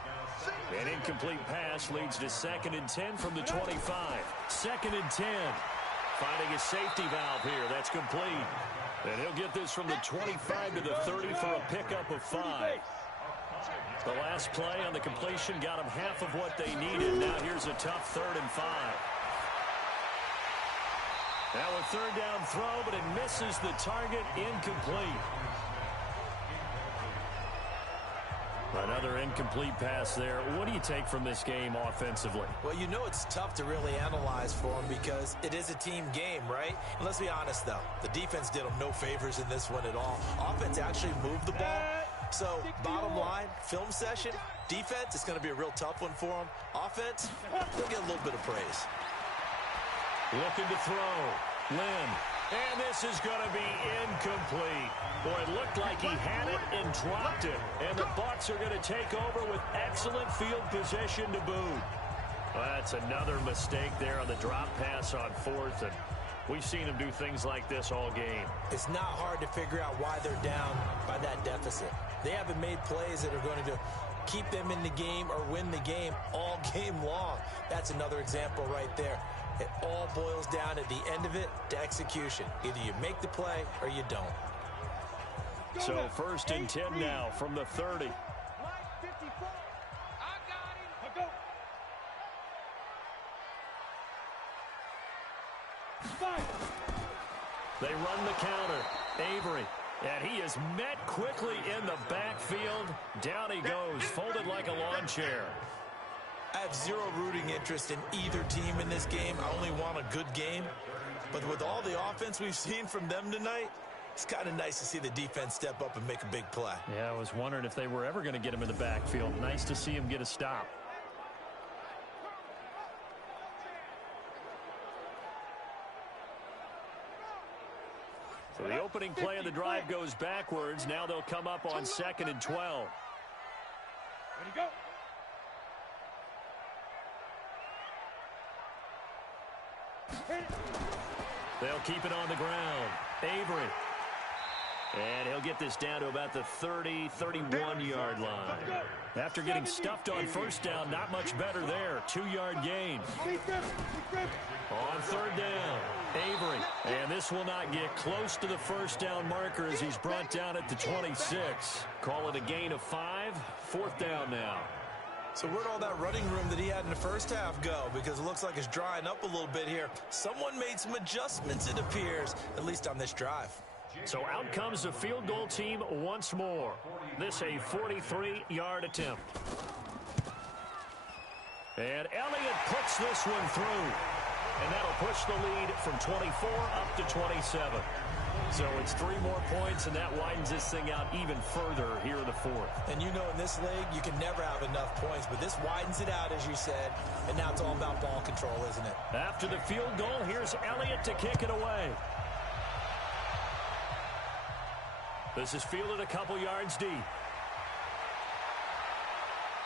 An incomplete pass leads to 2nd and 10 from the 25. 2nd and 10. Finding a safety valve here. That's complete. And he'll get this from the 25 to the 30 for a pickup of 5. The last play on the completion got him half of what they needed. Now here's a tough 3rd and 5. Now a 3rd down throw, but it misses the target. Incomplete. Another incomplete pass there. What do you take from this game offensively? Well, you know it's tough to really analyze for him because it is a team game, right? And let's be honest, though. The defense did him no favors in this one at all. Offense actually moved the ball. So, bottom line, film session, defense, it's going to be a real tough one for him. Offense, they'll get a little bit of praise. Looking to throw. Lynn. And this is going to be incomplete. Boy, it looked like he had it and dropped it. And the Bucs are going to take over with excellent field position to boot. Well, that's another mistake there on the drop pass on 4th. And we've seen him do things like this all game. It's not hard to figure out why they're down by that deficit. They haven't made plays that are going to keep them in the game or win the game all game long. That's another example right there. It all boils down at the end of it to execution. Either you make the play or you don't. So 1st and 10 now from the 30. They run the counter. Avery. And he is met quickly in the backfield. Down he goes, folded like a lawn chair. I have zero rooting interest in either team in this game. I only want a good game. But with all the offense we've seen from them tonight, it's kind of nice to see the defense step up and make a big play. Yeah, I was wondering if they were ever going to get him in the backfield. Nice to see him get a stop. So the opening play of the drive goes backwards. Now they'll come up on 2nd and 12. Ready, go. They'll keep it on the ground. Avery. And he'll get this down to about the 30, 31-yard line. After getting stuffed on first down, not much better there. 2-yard gain. On third down, Avery. And this will not get close to the first down marker as he's brought down at the 26. Call it a gain of 5. Fourth down now. So where'd all that running room that he had in the first half go? Because it looks like it's drying up a little bit here. Someone made some adjustments, it appears, at least on this drive. So out comes the field goal team once more. This a 43-yard attempt. And Elliott puts this one through. And that'll push the lead from 24 up to 27. So it's 3 more points, and that widens this thing out even further here in the fourth. And you know in this league, you can never have enough points, but this widens it out, as you said, and now it's all about ball control, isn't it? After the field goal, here's Elliott to kick it away. This is fielded a couple yards deep.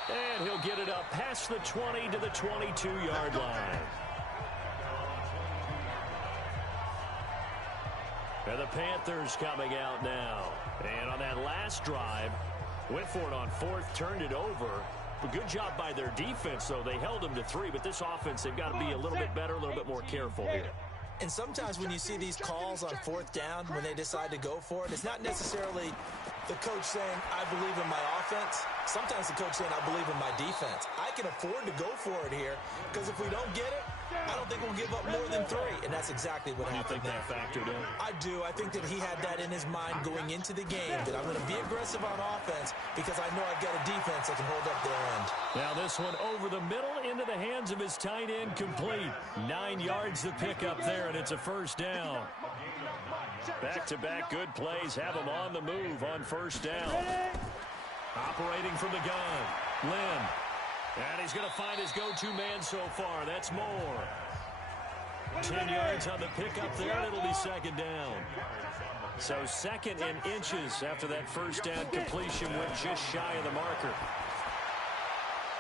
And he'll get it up past the 20 to the 22-yard line. And the Panthers coming out now. And on that last drive, went for it on fourth, turned it over. But good job by their defense, though. They held them to 3, but this offense, they've got to be a little bit better, a little bit more careful here. And sometimes when you see these calls on fourth down, when they decide to go for it, it's not necessarily the coach saying, I believe in my offense. Sometimes the coach saying, I believe in my defense. I can afford to go for it here because if we don't get it, I don't think we'll give up more than 3. And that's exactly what happened there. You think that factored in? I do. I think that he had that in his mind going into the game, that I'm going to be aggressive on offense because I know I've got a defense that can hold up their end. Now this one over the middle into the hands of his tight end, complete. 9 yards to pick up there, and it's a first down. Back-to-back good plays have him on the move on first down. Operating from the gun, Lynn. And he's going to find his go-to man so far. That's Moore. 10 yards on the pickup there, and it'll be second down. So second and inches after that first down completion went just shy of the marker.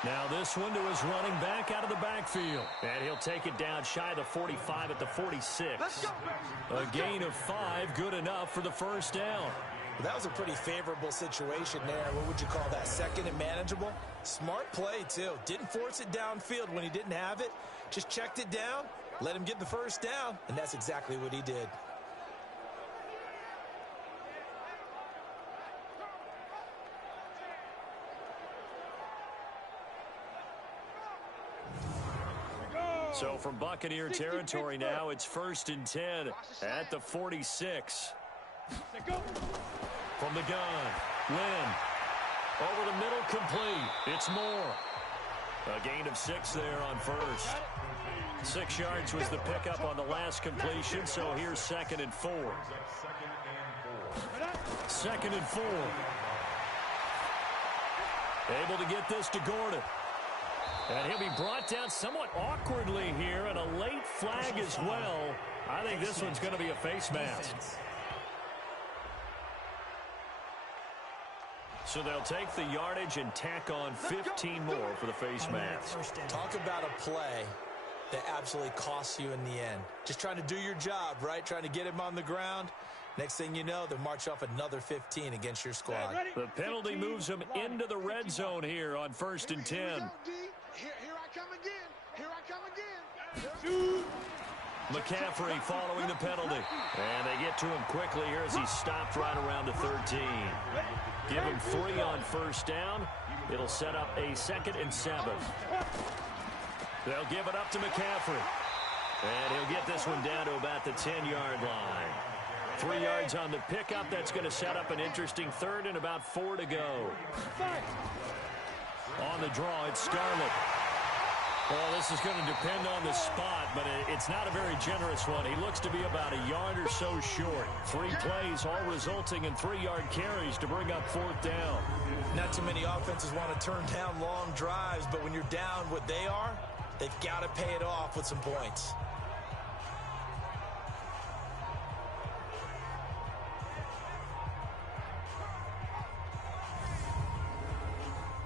Now this one to his running back out of the backfield. And he'll take it down shy of the 45 at the 46. A gain of 5, good enough for the first down. Well, that was a pretty favorable situation there. What would you call that? Second and manageable? Smart play, too. Didn't force it downfield when he didn't have it. Just checked it down, let him get the first down, and that's exactly what he did. So from Buccaneer territory now, it's 1st and 10 at the 46. From the gun, Lynn. Over the middle, complete. It's Moore. A gain of 6 there on first. 6 yards was the pickup on the last completion, so here's 2nd and 4. 2nd and 4. Able to get this to Gordon. And he'll be brought down somewhat awkwardly here, and a late flag as well. I think this one's going to be a face mask. So they'll take the yardage and tack on 15 more for the face mask. Talk about a play that absolutely costs you in the end. Just trying to do your job, right? Trying to get him on the ground. Next thing you know, they'll march off another 15 against your squad. The penalty moves him into the red zone here on 1st and 10. Here I come again. Here I come again. McCaffrey following the penalty. And they get to him quickly here as he's stopped right around the 13. Give him 3 on first down. It'll set up a 2nd and 7. They'll give it up to McCaffrey. And he'll get this one down to about the 10-yard line. 3 yards on the pickup. That's going to set up an interesting 3rd and about 4 to go. On the draw, it's Scarlett. Well, this is going to depend on the spot, but it's not a very generous one. He looks to be about a yard or so short. 3 plays, all resulting in 3-yard carries to bring up 4th down. Not too many offenses want to turn down long drives, but when you're down what they are, they've got to pay it off with some points.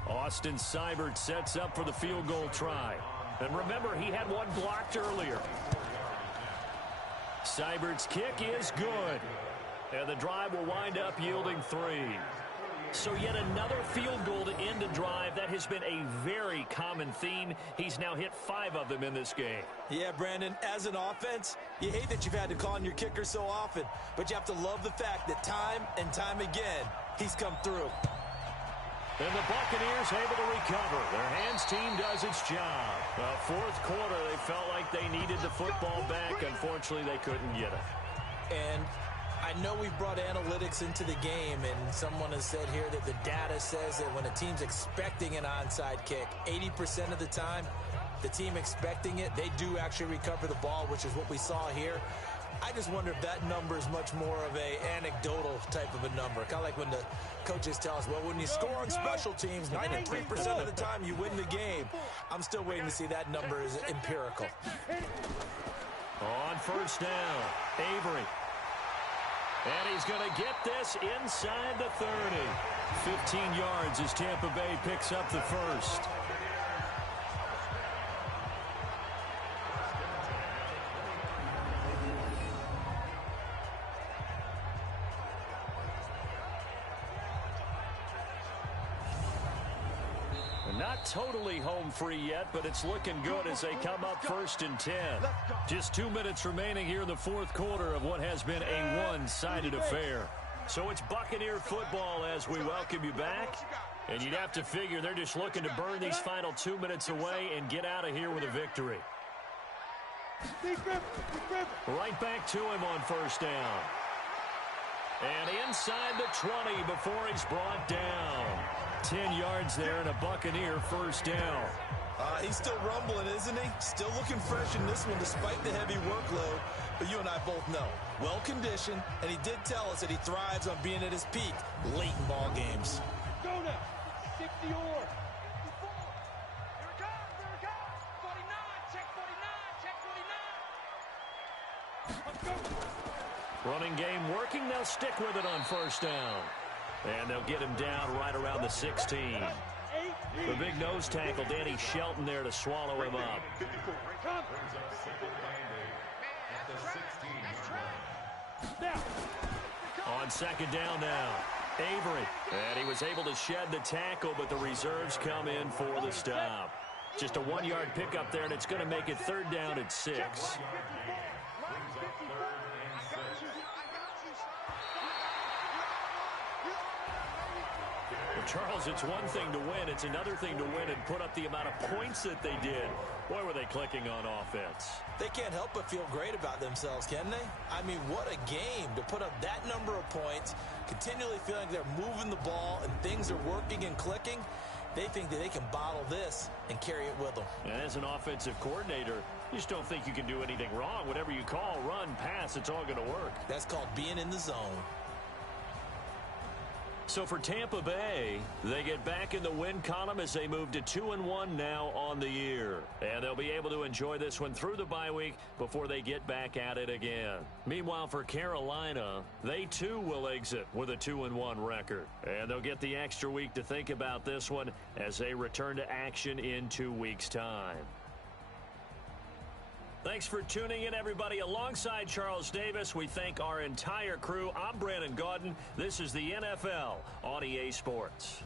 Austin Seibert sets up for the field goal try. And remember, he had one blocked earlier. Seibert's kick is good. And the drive will wind up yielding 3. So yet another field goal to end a drive. That has been a very common theme. He's now hit 5 of them in this game. Yeah, Brandon, as an offense, you hate that you've had to call on your kicker so often, but you have to love the fact that time and time again, he's come through. And the Buccaneers able to recover. Their hands team does its job. Fourth quarter, they felt like they needed the football back. Unfortunately, they couldn't get it. And I know we've brought analytics into the game, and someone has said here that the data says that when a team's expecting an onside kick, 80% of the time, the team expecting it, they do actually recover the ball, which is what we saw here. I just wonder if that number is much more of a anecdotal type of a number. Kind of like when the coaches tell us, well, when you score on special teams, 93% of the time you win the game. I'm still waiting to see that number is empirical. On first down, Avery. And he's going to get this inside the 30. 15 yards as Tampa Bay picks up the first. Not totally home free yet, but it's looking good as they come up 1st and 10. Just 2 minutes remaining here in the fourth quarter of what has been a one-sided affair. So it's Buccaneer football as we welcome you back. And you'd have to figure they're just looking to burn these final 2 minutes away and get out of here with a victory. Right back to him on first down. And inside the 20 before he's brought down. 10 yards there and a Buccaneer first down. He's still rumbling, isn't he? Still looking fresh in this one despite the heavy workload. But you and I both know, well-conditioned, and he did tell us that he thrives on being at his peak late in ball games. Go now. 60 or. 54. Here it comes. 49. Check 49. Check 49. Let's go. Running game working. They'll stick with it on first down. And they'll get him down right around the 16. The big nose tackle, Danny Shelton, there to swallow him up. On second down now, Avery. And he was able to shed the tackle, but the reserves come in for the stop. Just a 1-yard pickup there, and it's going to make it 3rd down at 6. Charles, it's one thing to win. It's another thing to win and put up the amount of points that they did. Boy, were they clicking on offense. They can't help but feel great about themselves, can they? I mean, what a game to put up that number of points, continually feeling they're moving the ball and things are working and clicking. They think that they can bottle this and carry it with them. And as an offensive coordinator, you just don't think you can do anything wrong. Whatever you call, run, pass, it's all going to work. That's called being in the zone. So for Tampa Bay, they get back in the win column as they move to 2-1 now on the year. And they'll be able to enjoy this one through the bye week before they get back at it again. Meanwhile, for Carolina, they too will exit with a 2-1 record. And they'll get the extra week to think about this one as they return to action in 2 weeks' time. Thanks for tuning in, everybody. Alongside Charles Davis, we thank our entire crew. I'm Brandon Gaudin. This is the NFL on EA Sports.